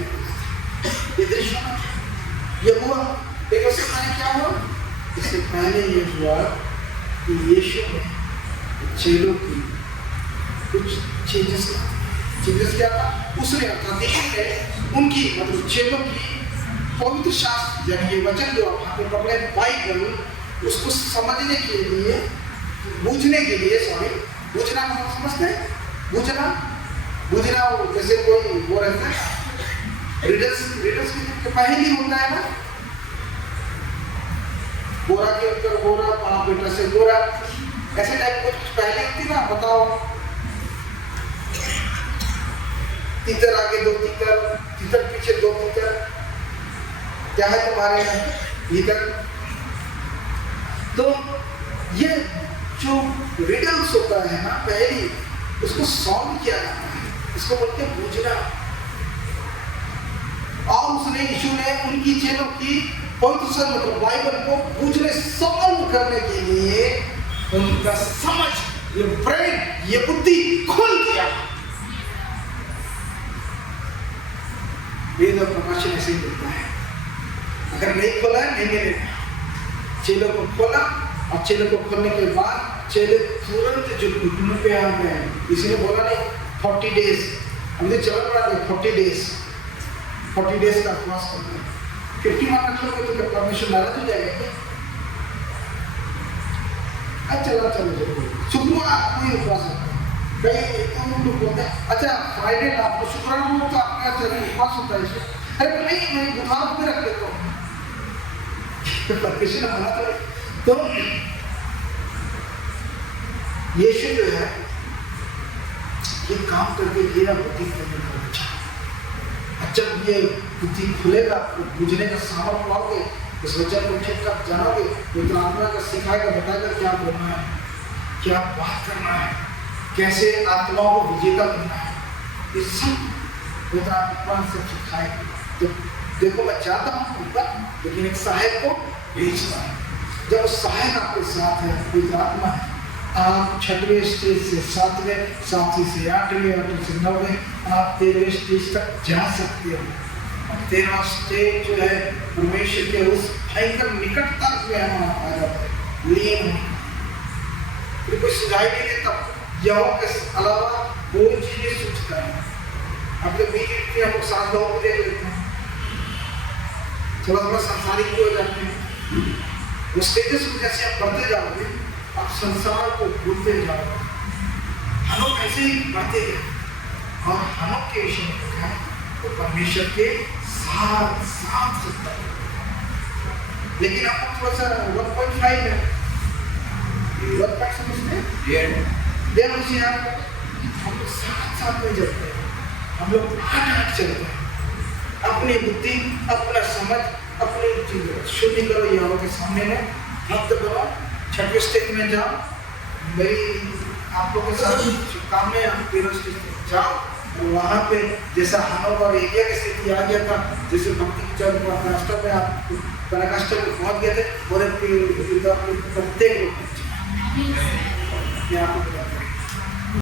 ये दृश्य ये हुआ। लेकिन उससे पहले क्या हुआ? इससे पहले ये हुआ कि यीशु ने चेलों की कुछ चेंजेस क्या था? उसने अर्थात यीशु ने उनकी मतलब चेलों की पवित्र शास्त्र यानी ये वचन जो आप हाथ में पकड़े बाइबल, उसको समझने के लिए बूझने के लिए बूझना मतलब समझते हैं? बूझना जैसे कोई वो रहता है रिडल्स की पहेली होता है ना, गोरा के ऊपर गोरा, बाप बेटा से गोरा, ऐसे टाइप कुछ पहले होती ना, बताओ। तीतर आगे 2 तीतर, तीतर पीछे 2 तीतर, क्या है तुम्हारे भीतर? तो ये जो रिडल्स होता है ना पहली, उसको सॉल्व किया जाता है, इसको बोलते हैं बूझना। और उसने यीशु ने उनकी चेलों की पवित्र शास्त्र मतलब बाइबल को बूझने सॉल्व करने के लिए उनका समझ, ये ब्रेन, ये बुद्धि खोल दिया। वेद और प्रकाशन ऐसे ही होता है, अगर नहीं खोला नहीं मिलेगा। चेलों को खोला, और चेलों को खोलने के बाद चेले तुरंत जो घुटनों पे आ गए। किसी ने बोला नहीं 40 डेज, हमने चला पड़ा 40 डेज, 40 डेज का उपवास करना है। 50 मानना छोड़ तो क्या परमेश्वर नाराज हो जाएगा क्या? चलो शुक्रवार कोई उपवास है, कई लोग बोलते हैं अच्छा फ्राइडे रात को, शुक्रवार को तो आपका चलो उपवास होता है इसमें। अरे नहीं, मैं बुधवार को रख देता हूँ, परमेश्वर ने मना तो यीशु जो है ये काम करके मेरा बुद्धि करने का बच्चा, जब ये बुद्धि खुलेगा तो बुझने का सामर्थ्य पाओगे, इस वचन को ठीक कर जानोगे, तो आत्मा का सिखाएगा, बताएगा क्या बोलना है, क्या बात करना है, कैसे आत्माओं को विजेता करना है, ये सब आत्मा से सिखाएगा। तो देखो मैं चाहता हूँ ऊपर, लेकिन एक सहायक को भेजता है। जब सहायक आपके साथ है, कोई आत्मा है, आप 6वें स्टेज से 7वें, 7वीं से 8वें, 8वीं से 9वें, आप 13वें स्टेज तक जा सकते हो। 13वां स्टेज जो है परमेश्वर के उस भयंकर निकटता में हम आ जाते हैं, लीन फिर कोई सुझाई नहीं देता, यहोवा के अलावा कोई चीज नहीं सोचता है। आप लोग बीच हम लोग सांस दो को देख लेते हैं, थोड़ा थोड़ा संसारिक हो जाते हैं। वो स्टेजेस में जैसे आप बढ़ते जाओगे, आप संसार को भूलते जाओगे। हम ऐसे ही बढ़ते गए, और हम के विषय में क्या है, तो परमेश्वर के साथ साथ सकता है। लेकिन आपको थोड़ा सा 1.5 है, 1.5 समझते हैं, डेढ़ उसी हम लोग साथ साथ में चलते हैं, हम लोग हट चलते हैं। अपनी बुद्धि, अपना समझ, अपनी शुद्धि करो यहोवा के सामने में, भक्त बनो, 6वें स्टेज में जाओ। मेरी आप लोगों के साथ शुभकामनाएं, आप 13वें स्टेज में जाओ, और वहाँ पे जैसा हनोक और एलिया की स्थिति आ गया था, जैसे भक्ति की चरण पराकाष्ठा में आप पराकाष्ठा में पहुँच गए थे, और प्रत्येक लोग